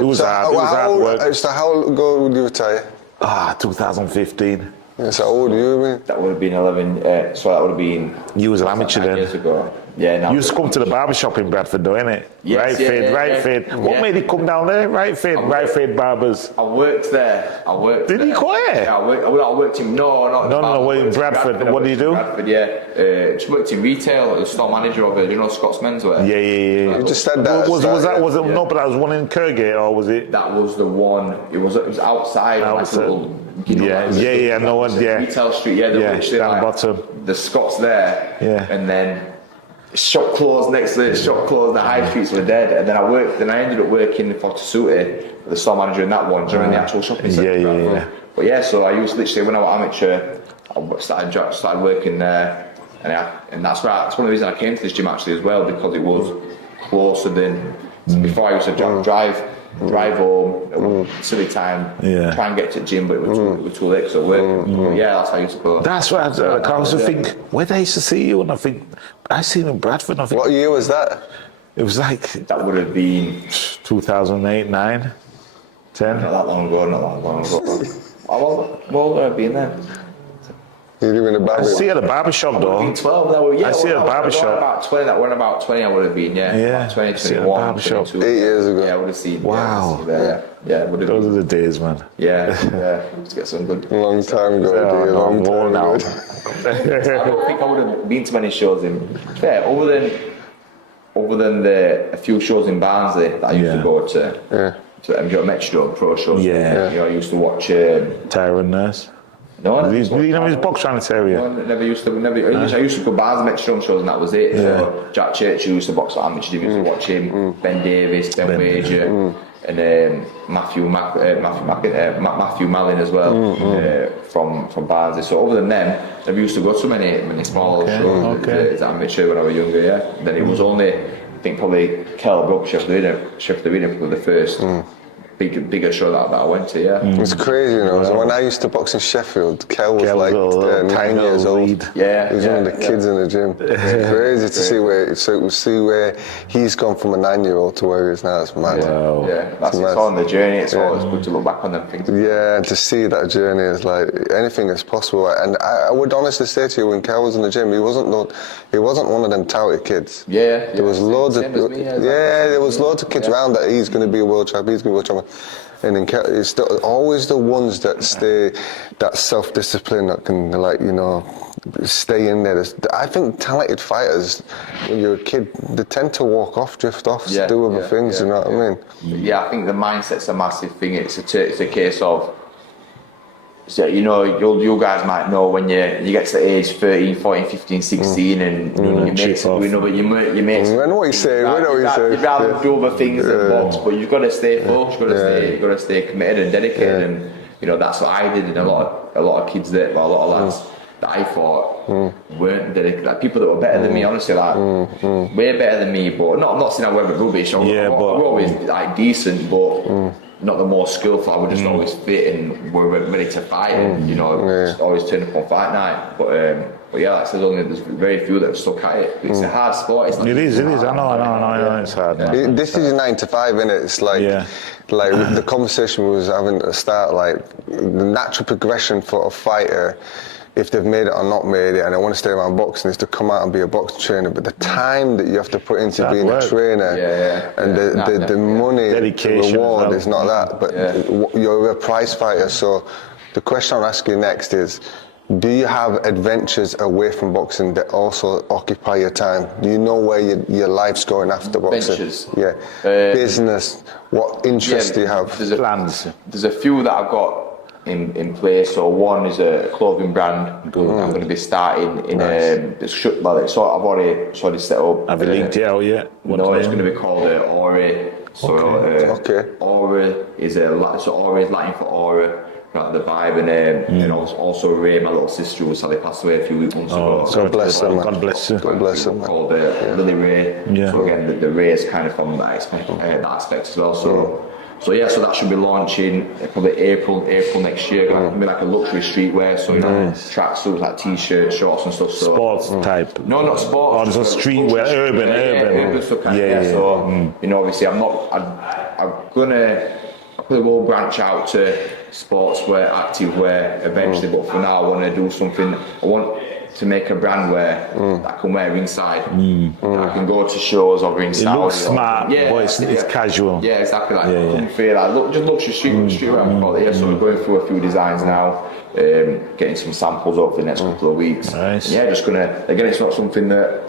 was hard work. So how long ago would you retire? 2015. So how old are you? That would have been 11. So that would have been. You was an amateur then. Years ago. You used to come to the barber shop in Bradford, though, innit? Yes, Right Fade. What made it come down there? Right Fade Barbers. I worked there. Did he quit? Yeah, I worked in. No. In Bradford. What did you do? Bradford, just worked in retail. The store manager of it. Scott's Menswear. Yeah. You just said that. Was it? No, but that was one in Kirkgate, or was it? That was the one. It was outside. No one. Retail street. Down the bottom. The Scott's there. And then. Shop closed next to it, the high streets were dead, and then I ended up working for Tasuti, the store manager in that one during the actual shopping centre. But so I used literally when I was amateur, I started working there, and that's one of the reasons I came to this gym actually as well, because it was closer than before. I used to drive drive home, silly time, try and get to the gym, but we were too late because of work. Yeah, that's how I used to go. That's what I also think, where did I used to see you? And I think, I seen you in Bradford. And I think, What year was that? it was like That would have been 2008, 9, 10. not that long ago. How old would I have been then? You live in a I barber. see you at the barber shop I though. been 12 now. Yeah, I see you at the barber shop. About 20. When about 20, I would have been. Yeah, about 20, see you at the 21, barber shop. 22. 8 years ago. Yeah, I would have seen. Wow. Yeah, would have. Those are the days, man. Yeah. Let's get some good. Long time ago, dear, long I'm old time now. ago. I don't think I would have been to many shows in. Fair, other than a few shows in Barnsley that I used to go to. To MJ Metro Pro shows. Yeah. You know, I used to watch. Tyrone Nurse. No, He's box trying to tell you. I used to go Barnsley Metro shows and that was it. So Jack Churchill used to box at amateur. Used to watch him. Ben Davis, Ben Wager, and Matthew Mallin as well from Barnsley. So other than them, I used to go to many small shows as amateur when I was younger. Yeah. Then it was only, I think probably Callum broke Sheffield Arena for the first bigger show that I went to. Yeah. It's crazy, you know. So when I used to box in Sheffield, Kel was like 9 years old. Yeah. He was one of the kids in the gym. It's crazy to see where he's gone from a 9-year-old to where he is now. It's mad. Wow. Yeah, it's on the journey. It's always good to look back on them things. Yeah, and to see that journey is like anything is possible. And I would honestly say to you, when Kel was in the gym, he wasn't one of them touted kids. Yeah. There was loads of there was Yeah. loads of kids around that he's going to be a world champion. He's going to be a world champion. And then it's always the ones that stay, that self-discipline that can, like, you know, stay in there. I think talented fighters, when you're a kid, they tend to walk off, drift off, do other things. You know what I mean? Yeah, I think the mindset's a massive thing. It's a case of, so, you know, you guys might know when you get to the age 13, 14, 15, 16 and your mates, you know, but your mates. I know what you're saying. You'd rather do other things than box, but you've got to stay focused. You've got to stay committed and dedicated, and you know that's what I did. And a lot of kids a lot of lads that I thought weren't dedicated. Like people that were better than me, honestly, like way better than me. But I'm not saying I were rubbish. We're always like decent, but. Not the most skillful. I would just always fit and we're ready to fight, and you know, just always turn up on fight night. But yeah, like I said, there's very few that have stuck at it. It's a hard sport. It is. I know. It's hard. Man. This is 9 to 5, innit? It's like, like the conversation we was having at the start, like the natural progression for a fighter, if they've made it or not made it, and they want to stay around boxing, is to come out and be a boxing trainer. But the time that you have to put into being a trainer, and the money, dedication, the reward is not that. But you're a prize fighter. So the question I'll ask you next is, do you have adventures away from boxing that also occupy your time? Do you know where your life's going after boxing? Adventures? Yeah. Business. What interests do you have? Plans. There's a few that I've got in place. So one is a clothing brand. I'm going to be starting in I've already set up. Have you linked it out yet? No, it's going to be called Aura. So Aura is Aura is Latin for aura. The vibe, and also Ray, my little sister, who sadly passed away a few months ago. God bless her, man. God bless her. God bless her, man. Called Lily Ray. So again, the Ray is kind of from that aspect as well. So that should be launching probably April next year. Gonna be like a luxury streetwear, so you know, tracksuits, like t-shirts, shorts and stuff. So sports type. No, not sports. Oh, it's a streetwear, urban. Urban stuff kind of. So you know, obviously, I'm gonna probably will branch out to sportswear, activewear eventually, but for now I want to do something. I want to make a brand where I can wear ringside. I can go to shows or ringside. It looks smart, but it's casual. Yeah, exactly. Like comfy, like just luxury streetwear. So we're going through a few designs now, getting some samples up for the next couple of weeks. Nice. Yeah, just gonna. Again, it's not something that.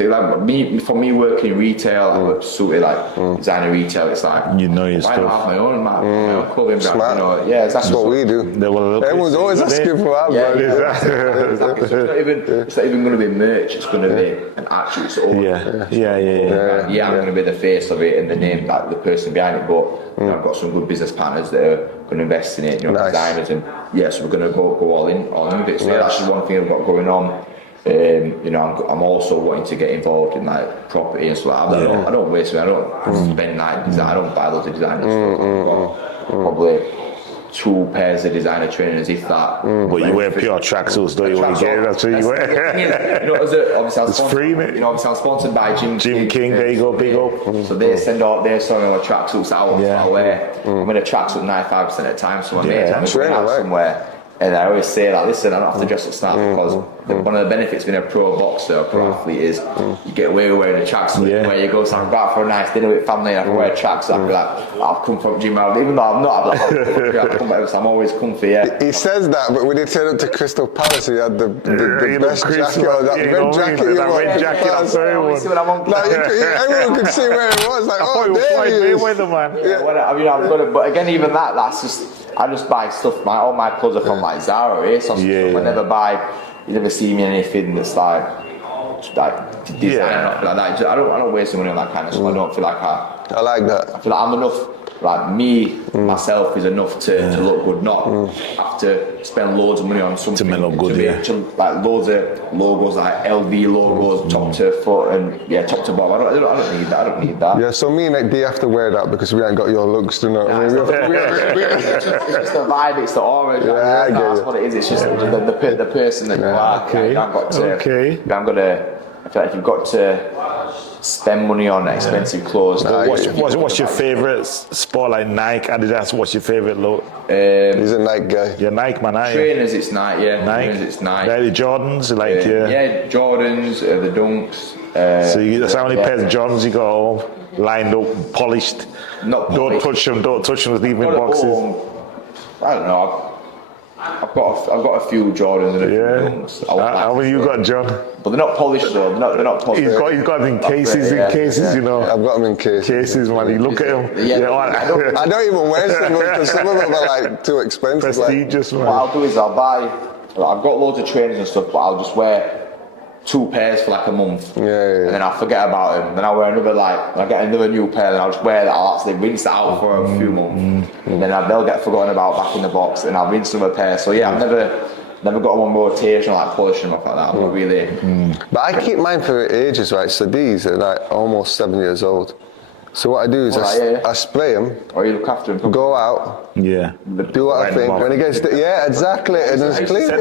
Like for me working in retail, I work suited like designer retail. It's like you know your why stuff. not have my own clothing brand? Smart. You know, yeah, That's what we do. Everyone's always asking for our brand. Exactly. So it's not even going to be merch. It's going to be an actual. It's all I'm going to be the face of it and the name, like the person behind it. But you know, I've got some good business partners that are going to invest in it. You know, designers, and so we're going to go all in with it. So that's just one thing I've got going on. You know, I'm also wanting to get involved in like property and stuff. I don't waste it. I don't spend like design. I don't buy loads of designer stuff. I've got probably 2 pairs of designer trainers, if that. But you wear pure tracksuits, don't you? When you get it, that's what you wear. You know, obviously It's free, mate. You know, obviously I'm sponsored by Jim King. There you go, big up. So they send out their tracksuits out. I wear. I'm in a tracksuit 95% of the time. So I'm going out somewhere. And I always say that, listen, I don't have to dress up smart because one of the benefits of being a pro boxer, a pro athlete is you get away with wearing a tracksuit where you go, so I'm out for a nice dinner with family and I can wear a tracksuit. I feel like, I've come from gym out, even though I'm not, I'm always comfy, He says that, but when he turned up to Crystal Palace, he had the best jacket on, that red jacket you wore. Red jacket, I'm sorry. Everyone could see where it was, like, oh, there he is. I mean, I'm gonna, but again, even that's just, I just buy stuff. All my clothes are from like Zara, ASOS. I never buy. You never see me in anything that's like design or like that. I don't waste money on that kind of stuff. I don't feel like I like that. I feel like I'm enough. Like me, myself is enough to look good, not have to spend loads of money on something to look good. Like loads of logos, like LV logos, top to foot, and top to bottom. I don't need that. I don't need that. Yeah, so me and Nick, do you have to wear that because we ain't got your looks, do you know what I mean? It's just the vibe, it's the aura. That's what it is. It's just the person that you are. I feel like you've got to spend money on expensive clothes. What's your favourite sport, like Nike, Adidas? What's your favourite look? He's a Nike guy. You're Nike, man, aren't you? Trainers, it's Nike, Trainers, it's Nike. They're the Jordans, like Jordans, the Dunks. So that's how many pairs of Jordans you got all lined up, polished. Don't touch them, with even boxes. I don't know. I've got a few Jordans and a few Dunks. How many you got, John? But they're not polished though. They're not polished. He's got them in cases, you know. I've got them in cases. Cases, man. You look at them. I don't even wear some because some of them are like too expensive. Prestigious, man. What I'll do is I've got loads of trainers and stuff, but I'll just wear 2 pairs for like a month. And then I'll forget about them. Then I'll wear another, when I get another new pair, then I'll just wear that. I'll actually rinse that out for a few months. And then they'll get forgotten about back in the box, and I'll rinse another pair. So yeah, I've never got them on rotation, like polishing them, like that. I'm not really. But I keep mine for ages, right? So these are like almost 7 years old. So what I do is I spray them. Or you look after them. Go out. Yeah. Do what I think. When it gets exactly. And it's clean. I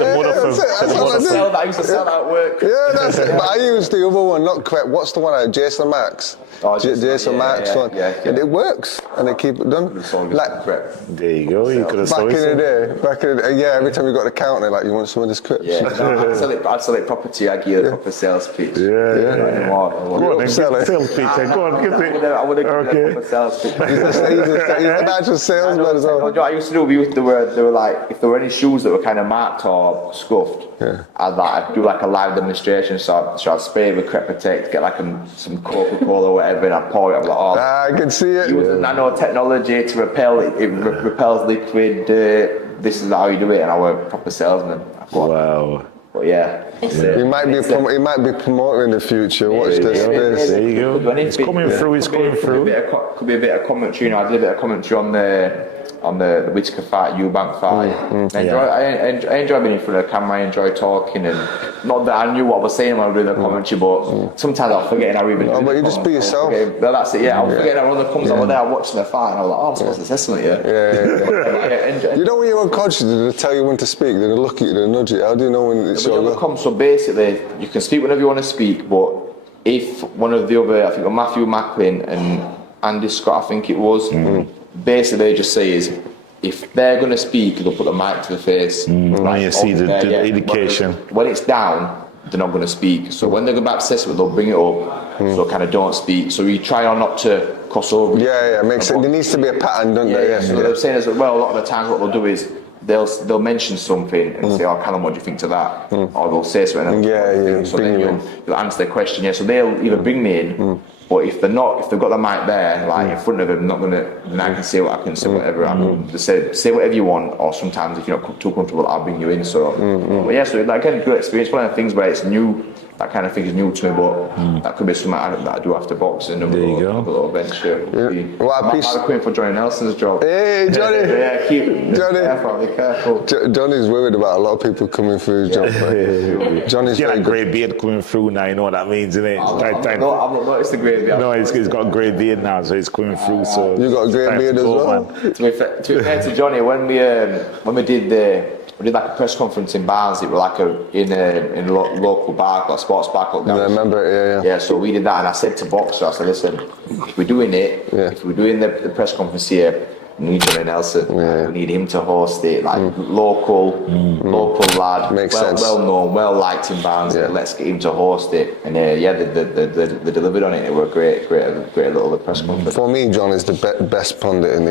used to sell that at work. Yeah, that's it. But I use the other one, not correct. What's the one? Jason Max. Jason Max one. And it works. And they keep it done. There you go. You could have sold it. Back in the day, every time you got a counter, like, you want some of this clips? Yeah, I'd sell it proper to you. I'd give you a proper sales pitch. Go on, then, sales pitch. Go on, give it. I would have given a proper sales pitch. He's an actual salesman as well. What I used to do, they were like, if there were any shoes that were kind of marked or scuffed, I'd do like a live demonstration. So I'd spray with Crep Protect, get like some Coca-Cola or whatever, and I'd pour it. I'm like, I can see it. Use nanotechnology to repel it. It repels liquid. This is how you do it, and I were a proper salesman. Wow. But he might be promoter in the future. Watch this space. There you go. It's coming through. It's coming through. Could be a bit of commentary. You know, I did a bit of commentary on the Whitaker fight, Eubank fight. I enjoy being in front of the camera. I enjoy talking, and not that I knew what I was saying when I was doing the commentary, but sometimes I'll forget how we. But you just be yourself. But that's it. Yeah, I'll forget that when the comes over there, I'm watching the fight, and I'm like, I'm supposed to say something. You know when you're unconscious, they tell you when to speak. They look at you, they nudge you. How do you know when it's your go? So basically, you can speak whenever you want to speak, but if one of the other, I think Matthew Macklin and Andy Scott, I think it was. Basically, they just say is, if they're going to speak, they'll put the mic to the face. Right, you see the indication. When it's down, they're not going to speak. So when they go back to access it, they'll bring it up. So kind of don't speak. So you try not to cross over. Makes sense. There needs to be a pattern, don't there? So they're saying as well, a lot of the times what they'll do is, they'll mention something and say, "Oh, Callum, what do you think to that?" Or they'll say something. So then you'll answer their question. So they'll either bring me in, but if they've got the mic there, like in front of them, then I can say what I can say, whatever. Say whatever you want. Or sometimes if you're not too comfortable, I'll bring you in. So, so again, good experience. One of the things where it's new that kind of thing is new to me, but that could be something that I do after boxing. And There you go. a little venture. Well, I I'm quitting for Johnny Nelson's job. Hey, Johnny. Yeah, be careful. Johnny's worried about a lot of people coming through his job. Right? Johnny's got very a good. grey beard coming through now. You know what that means, innit? I've not noticed the grey beard. No, he's got a grey beard now, so it's coming through. So You got a grey beard as well? To be fair to Johnny, when we did like a press conference in Barnes, it was like in a local bar, like a sports bar called I remember it, Yeah, so we did that, and I said to Boxer, I said, listen, if we're doing it, if we're doing the press conference here, we need Johnny Nelson. We need him to host it, like local lad, Makes sense. well known, well liked in Barnes. Let's get him to host it, and they delivered on it. It was a great little press conference. For me, John is the best pundit in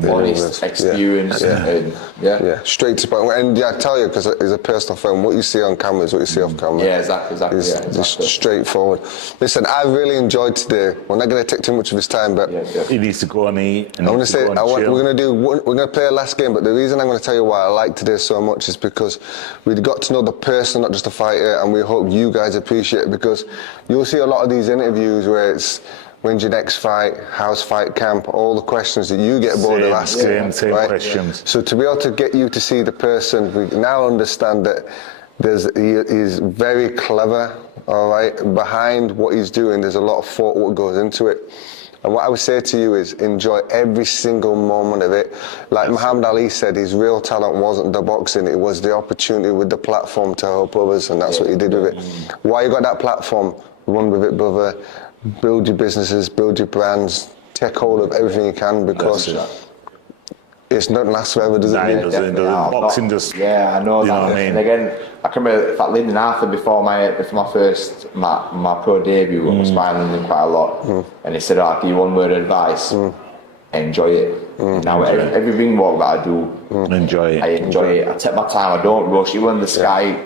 the honest, experienced, and straight to point. And I tell you, because he's a personal friend, what you see on camera is what you see off camera. Yeah, exactly. Just straightforward. Listen, I really enjoyed today. We're not going to take too much of his time, but he needs to go and eat. I want to say, we're going to play a last game, but the reason I'm going to tell you why I like today so much is because we got to know the person, not just the fighter, and we hope you guys appreciate it, because you'll see a lot of these interviews where it's, when's your next fight, how's fight camp, all the questions that you get bored of asking. Same right? questions. So to be able to get you to see the person, we now understand that he's very clever, all right? Behind what he's doing, there's a lot of thought what goes into it. And what I would say to you is enjoy every single moment of it. Like Muhammad Ali said, his real talent wasn't the boxing, it was the opportunity with the platform to help others, and that's what he did with it. Why you got that platform? Run with it, brother. Build your businesses, build your brands, take hold of everything you can, because it's not last forever, does it? Boxing just. Yeah, I know you that. Know what I mean? And again, I can remember, in fact, Lyndon Arthur before my pro debut, I was sparring him quite a lot, and he said, "I'll give you one word of advice: enjoy it." Now every ring walk that I do, enjoy it. I enjoy it. I take my time. I don't rush. Even the Sky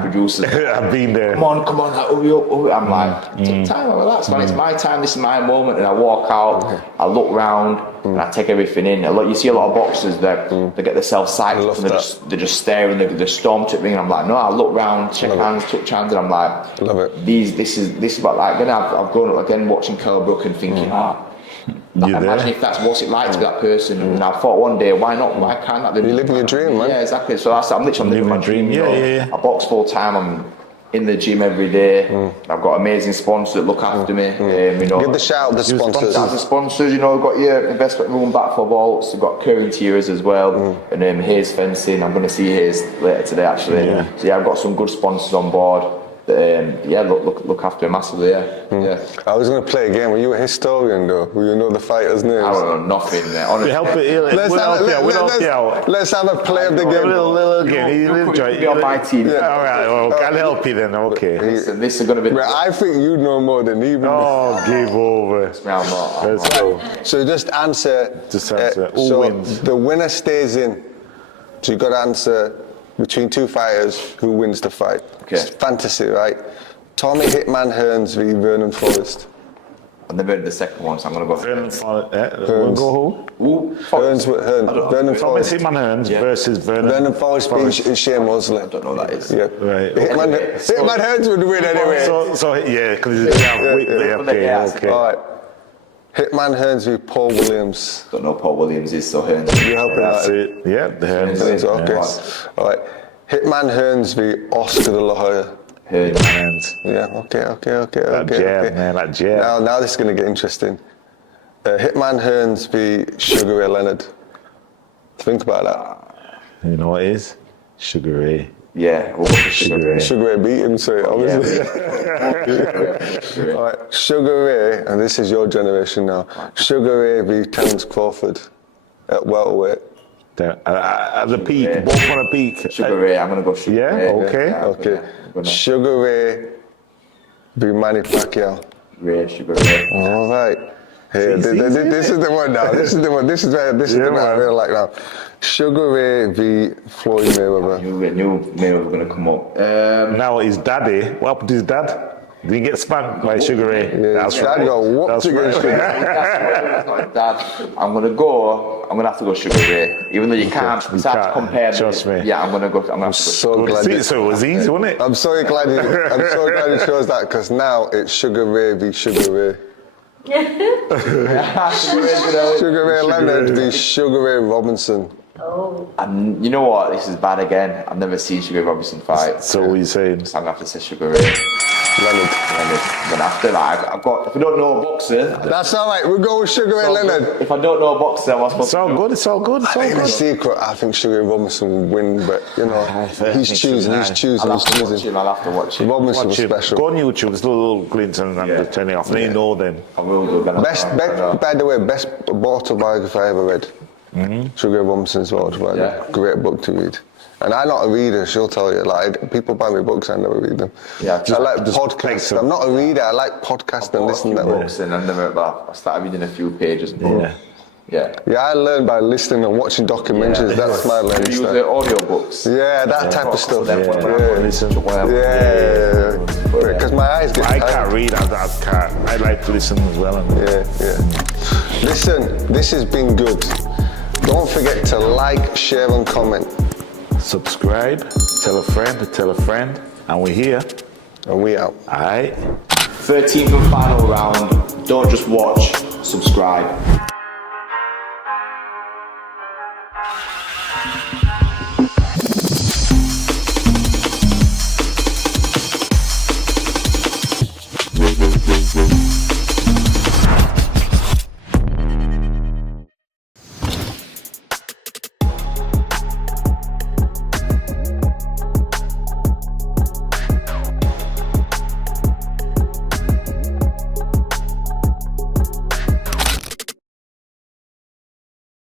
producers, I've been there. Come on, hurry up. I'm like, take time, relax, man. It's my time. This is my moment. And I walk out. I look round, and I take everything in. You see a lot of boxers that they get themselves psyched, and they're just staring. They're stormed at me, and I'm like, no. I look round, shake hands, touch hands, and I'm like, love it. This is what like. Then I've grown up again watching Callum and thinking, imagine if that's what it like to be that person. And I thought one day, why not? Why can't that? You're living your dream, man. Yeah, exactly. So I'm literally living my dream. Yeah. I box full time. I'm in the gym every day. I've got amazing sponsors that look after me. Give the shout out the sponsors. The sponsors, we've got your investment room back for vaults. We've got Curry Interiors as well, and Hayes Fencing. I'm going to see Hayes later today, actually. So I've got some good sponsors on board. Look after him massively. I was going to play a game. Were you a historian though? Will you know the fighters' names? I don't know nothing. Honestly. Let's have a play of the game. Little game. You'll be on my team. All right, well, I'll help you then. Okay. This is going to be. I think you know more than even. Oh, give over. Let's go. So just answer. Who wins? The winner stays in. So you got to answer between two fighters who wins the fight. Okay. It's fantasy, right? Tommy Hitman Hearns v Vernon Forrest. I've never heard the second one, so I'm going to go Vernon Hearns. Go who? Hearns. Vernon Forrest. Hitman Hearns versus Vernon Forrest being Shane Mosley. I don't know what that is. Yeah. Right. Hitman Hearns would win anyway. So yeah, because okay. All right. Hitman Hearns v Paul Williams. Don't know Paul Williams is, so Hearns. You helping That's that? it. Yeah, the Hearns. Okay. All right. Hitman Hearns v Oscar de la Hoya. Hearns. Yeah. Okay. That jab. Now this is going to get interesting. Hitman Hearns v Sugar Ray Leonard. Think about that. You know what it is? Sugar Ray. Yeah, we'll go for Sugar Ray. Sugar Ray beat him, so obviously. Yeah. All right, Sugar Ray, and this is your generation now. Sugar Ray v Terence Crawford at welterweight. At the peak, both on a peak. Sugar Ray, I'm going to go Sugar Ray. Okay. Sugar Ray v Manny Pacquiao. Sugar Ray. All right. Hey, this is the one now. This is the one I really like now. Sugar Ray v Floyd Mayweather. I knew Mayweather was going to come up. Now his daddy. What happened to his dad? Did you get spanked by Sugar Ray? Yeah, That's Dad right. got whooped That's against right. Dad, I'm gonna have to go Sugar Ray. Even though you can't compare. Trust me. Yeah, I'm gonna have to go. So glad. So it was easy, wasn't it? I'm so glad you chose that because now it's Sugar Ray v Sugar Ray. Sugar Ray Leonard v Sugar Ray Robinson. Oh. And you know what? This is bad again. I've never seen Sugar Ray Robinson fight. So what are you saying? I'm gonna have to say Sugar Ray. Leonard. Then after that, I've got. If I don't know a boxer, that's all right. We'll go with Sugar Ray Leonard. If I don't know a boxer, I'm supposed It's all good. It's all good. It's all In good. a secret, I think Sugar Ray Robinson will win, but you know, he's choosing. I'll have to watch him. Robinson was special. Go on YouTube. There's little glints and just turn it off. They know them. I will do. By the way, best autobiography I ever read. Sugar Ray Robinson's autobiography. Yeah. Great book to read. And I'm not a reader, she'll tell you. Like, people buy me books, I never read them. Yeah, I like podcasts. I'm not a reader, I like podcasts and listening to books. And I started reading a few pages. Yeah, I learned by listening and watching documentaries. That's my learning use style. the audio books. Yeah, that type of stuff. Yeah. Because my eyes get I tired. can't read. I like to listen as well. Yeah. Listen, this has been good. Don't forget to like, share, and comment. Subscribe, tell a friend, and we're here. And we out. Alright. 13th and final round. Don't just watch, subscribe.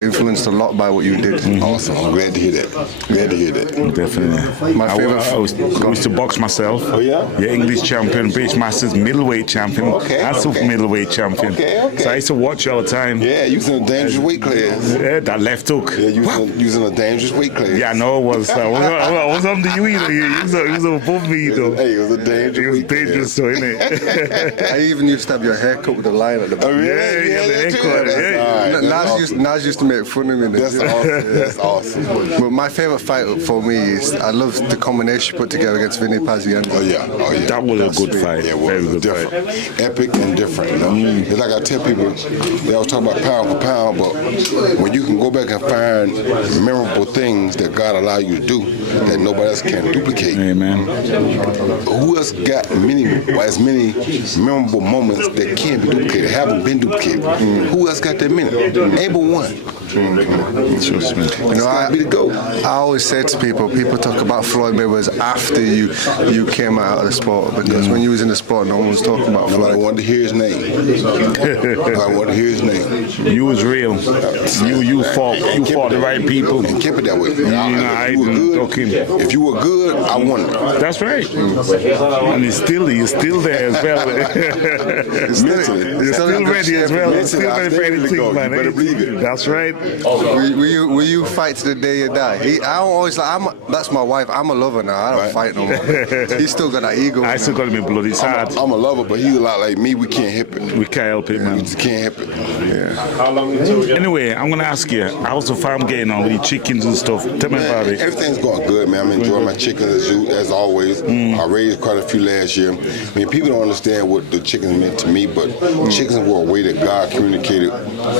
Influenced a lot by what you did. Awesome. I'm glad to hear that. Glad to hear that. Definitely. My favorite. I used to box myself. Oh, yeah? Yeah, English champion, British Masters, middleweight champion, Okay, and super middleweight champion. Okay. So I used to watch you all the time. Yeah, you was in a dangerous weight class. Yeah, that left hook. Yeah, you was in a dangerous weight class. Yeah, I know it was. I was under you either. He was above me though. Hey, it was a dangerous It was weight dangerous, so innit? I even used to have your haircut with a line at the back. Oh, really? Yeah, the that's haircut, good. yeah. That's all right. Naz used to make fun of me. That's awesome. That's awesome. But my favourite fight for me is I love the combination you put together against Vinny Pazienza. Oh yeah. That was a good fight. Yeah, well, Very it was good fight. different. Epic and different, you know? It's like I tell people, they always talk about pound for pound, but when you can go back and find memorable things that God allowed you to do that nobody else can duplicate. Amen. Who else got as many memorable moments that can't be duplicated, haven't been duplicated? Who else got that many? Ain't but one. Trust me. You know, Be the GOAT. I always say to people talk about Floyd Mayweather after you came out of the sport, because when you was in the sport, no one was talking about Nobody Floyd. wanted to hear his name. Nobody wanted to hear his name. You was real. You fought the right people. And kept it that way. I didn't talk him. If you were good, I won. That's right. And he's still there as well. You're still ready as well. You're still ready for anything, man. You better believe it. That's right. Will you fight to the day you die? That's my wife. I'm a lover now. I don't fight no more. He's still got that ego. I still got him in blood. It's hard. I'm a lover, but he's a lot like me. We can't help it. We can't help it, We man. just can't help it. Anyway, I'm gonna ask you, how's the farm getting on with your chickens and stuff? Tell me about it. Everything's going good, man. I'm enjoying my chickens as always. I raised quite a few last year. I mean, people don't understand what the chickens meant to me, but chickens were a way that God communicated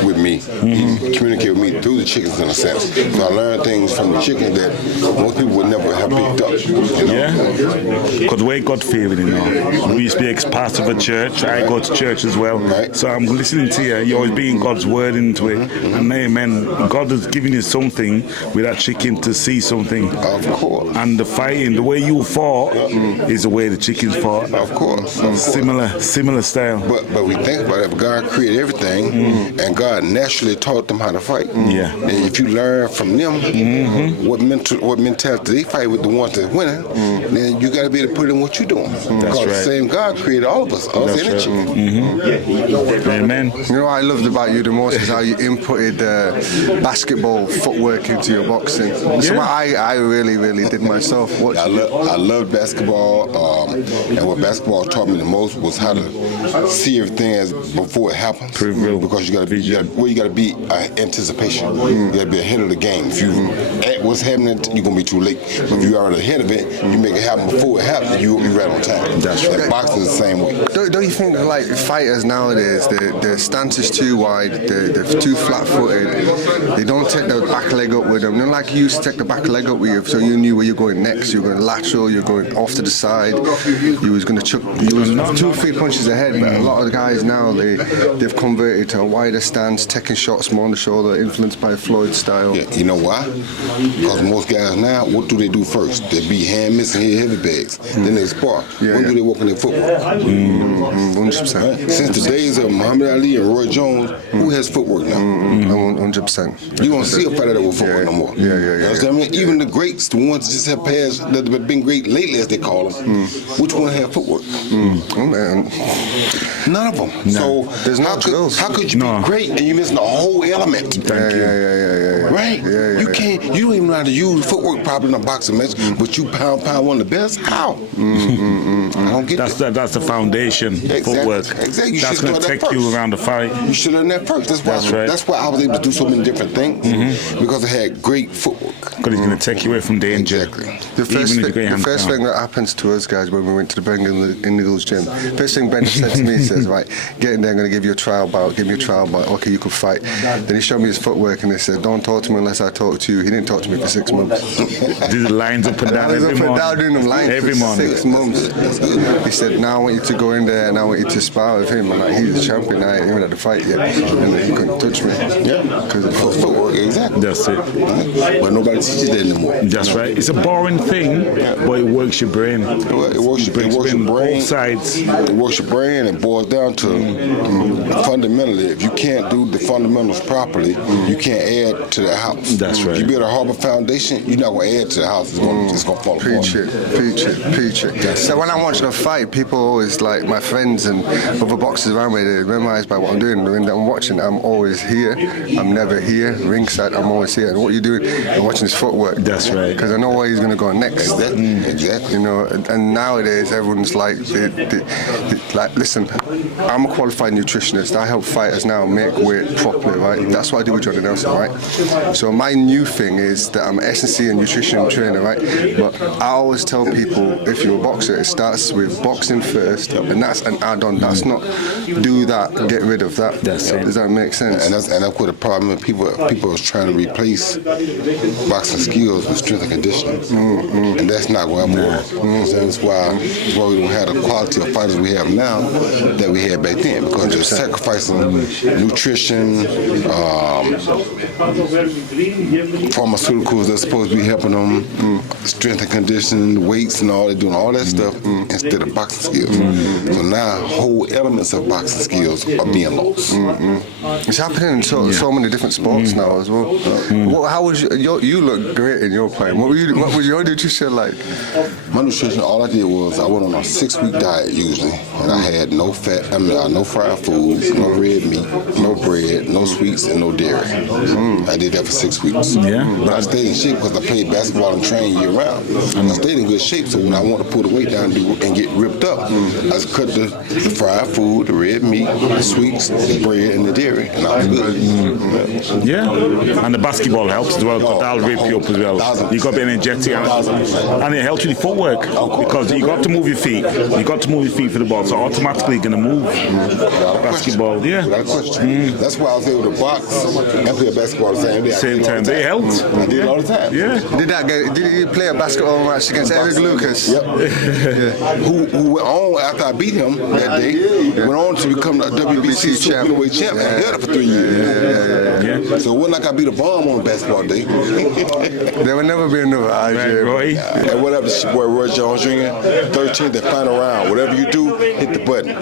with me. He communicated with me through the chickens in a sense. So I learned things from the chickens that most people would never have picked up. You know? Yeah? Because we're God-fearing, you know. We used to be ex-pastor of a church. I go to church as well. Right. So I'm listening to you. You're always being God's word into it. And amen. God has given you something with that chicken to see something. Of course. And the fighting, the way you fought is the way the chickens fought. Of course. Similar style. But we think about it. If God created everything, and God naturally taught them how to fight. fight. Yeah. And if you learn from them what mentality they fight with the ones that's winning, then you got to be able to put in what you're doing. Because the same God created all of us and the chicken. Amen. You know what I loved about you the most is how you inputted basketball footwork into your boxing. So I really did myself. I love basketball, and what basketball taught me the most was how to see everything as before it happens. Because you got to be anticipation. You got to be ahead of the game. If you at what's happening, you're gonna be too late. But if you're already ahead of it, you make it happen before it happens. You'll be right on time. That's right. And boxing is the same way. Don't you think that, like, fighters nowadays, their stance is too wide, they're too flat-footed, they don't take the back leg up with them. You know, like you used to take the back leg up with you, so you knew where you're going next. You're going lateral, you're going off to the side, you was going to chuck, you was 2-3 punches ahead, but a lot of the guys now, they've converted to a wider stance, taking shots more on the shoulder, influenced by Floyd's style. Yeah, you know why? Because most guys now, what do they do first? They be hand missing heavy bags, then they spar. When do they work on their footwork? 100%. Since the days of Muhammad Ali and Roy Jones, who has footwork now? 100%. You won't see a fighter that with footwork no more. Yeah. You understand me? Even the greats, the ones that just have passed, that have been great lately, as they call them, which one have footwork? None of them. No. So There's no drills. How could you be great and you missing the whole element? Yeah. Right? You can't. You don't even know how to use footwork properly in a boxing match, but you pound one of the best. How? I don't get that. That's the foundation. Footwork. Exactly. You That's going to take you around the fight. You should learn that first. That's why I was able to do so many different things because I had great footwork. Because it's going to take you away from danger. Exactly. The first thing that happens to us guys when we went to the Brendan Indigo's gym, first thing Brendan said to me, he says, right, get in there, I'm going to give you a trial bout, okay, you can fight. Then he showed me his footwork and he said, don't talk to me unless I talk to you. He didn't talk to me for 6 months. These lines up and down every morning. Doing them lines every for morning. 6 months. He said, now I want you to go in there and I want you to spar with him. And like, he's a champion, I ain't even had to fight yet. And he couldn't touch me. Yeah. Because of footwork. Exactly. That's it. But nobody teaches that anymore. That's right. It's a boring thing, but it works your brain. It works your brain. Both sides. It works your brain and boils down to fundamentally, if you can't do the fundamentals properly, you can't add to the house. That's right. If you build a harbor foundation, you're not going to add to the house. It's going to fall apart. Preach it. So when I'm watching a fight, people always, like my friends and other boxers around me, they're memorized by what I'm doing. When I'm watching, I'm always here. I'm never here. Ringside, I'm always here. And what you're doing, I'm watching his footwork. That's right. Because I know where he's going to go next. Exactly. You know, and nowadays everyone's like, like, listen, I'm a qualified nutritionist. I help fighters now make weight properly, right? That's what I do with Johnny Nelson, right? So my new thing is that I'm S&C and nutrition trainer, right? But I always tell people, if you're a boxer, it starts with boxing first, and that's an add-on. That's not do that, get rid of that. Does that make sense? And that's what the problem is. People are trying to replace boxing skills with strength and conditioning, and that's not going to work. That's why we don't have the quality of fighters we have now that we had back then, because they're sacrificing nutrition, pharmaceuticals that's supposed to be helping them, strength and conditioning, weights and all. They're doing all that stuff instead of boxing skills. So now whole elements of boxing skills are being lost. It's happening in so many different sports now as well. How was you look great in your playing. What was your nutrition like? My nutrition, all I did was I went on a 6-week diet usually, and I had no fat, no fried foods, no red meat, no bread, no sweets, and no dairy. I did that for 6 weeks. But I stayed in shape because I played basketball and trained year round. I stayed in good shape, so when I want to pull the weight down and get ripped up, I just cut the fried food, the red meat, the sweets, the bread, and the dairy, and I was good. And the basketball helps as well, because that'll rip you up as well. You got to be energetic, and it helps with the footwork, because you got to move your feet. You got to move your feet for the ball, so automatically you're going to move. Basketball, Without question. That's why I was able to box and play basketball at the same time. They helped. I did it all the time. Did you play a basketball match against Eric Lucas? Yep. Who went on after I beat him that day, went on to become a WBC super middleweight champion. I held it for 3 years. So it wasn't like I beat a bomb on a basketball day. There will never be another IJ. Roy. And what up, this your boy Roy Jones Jr., 13th and final round. Whatever you do, hit the button.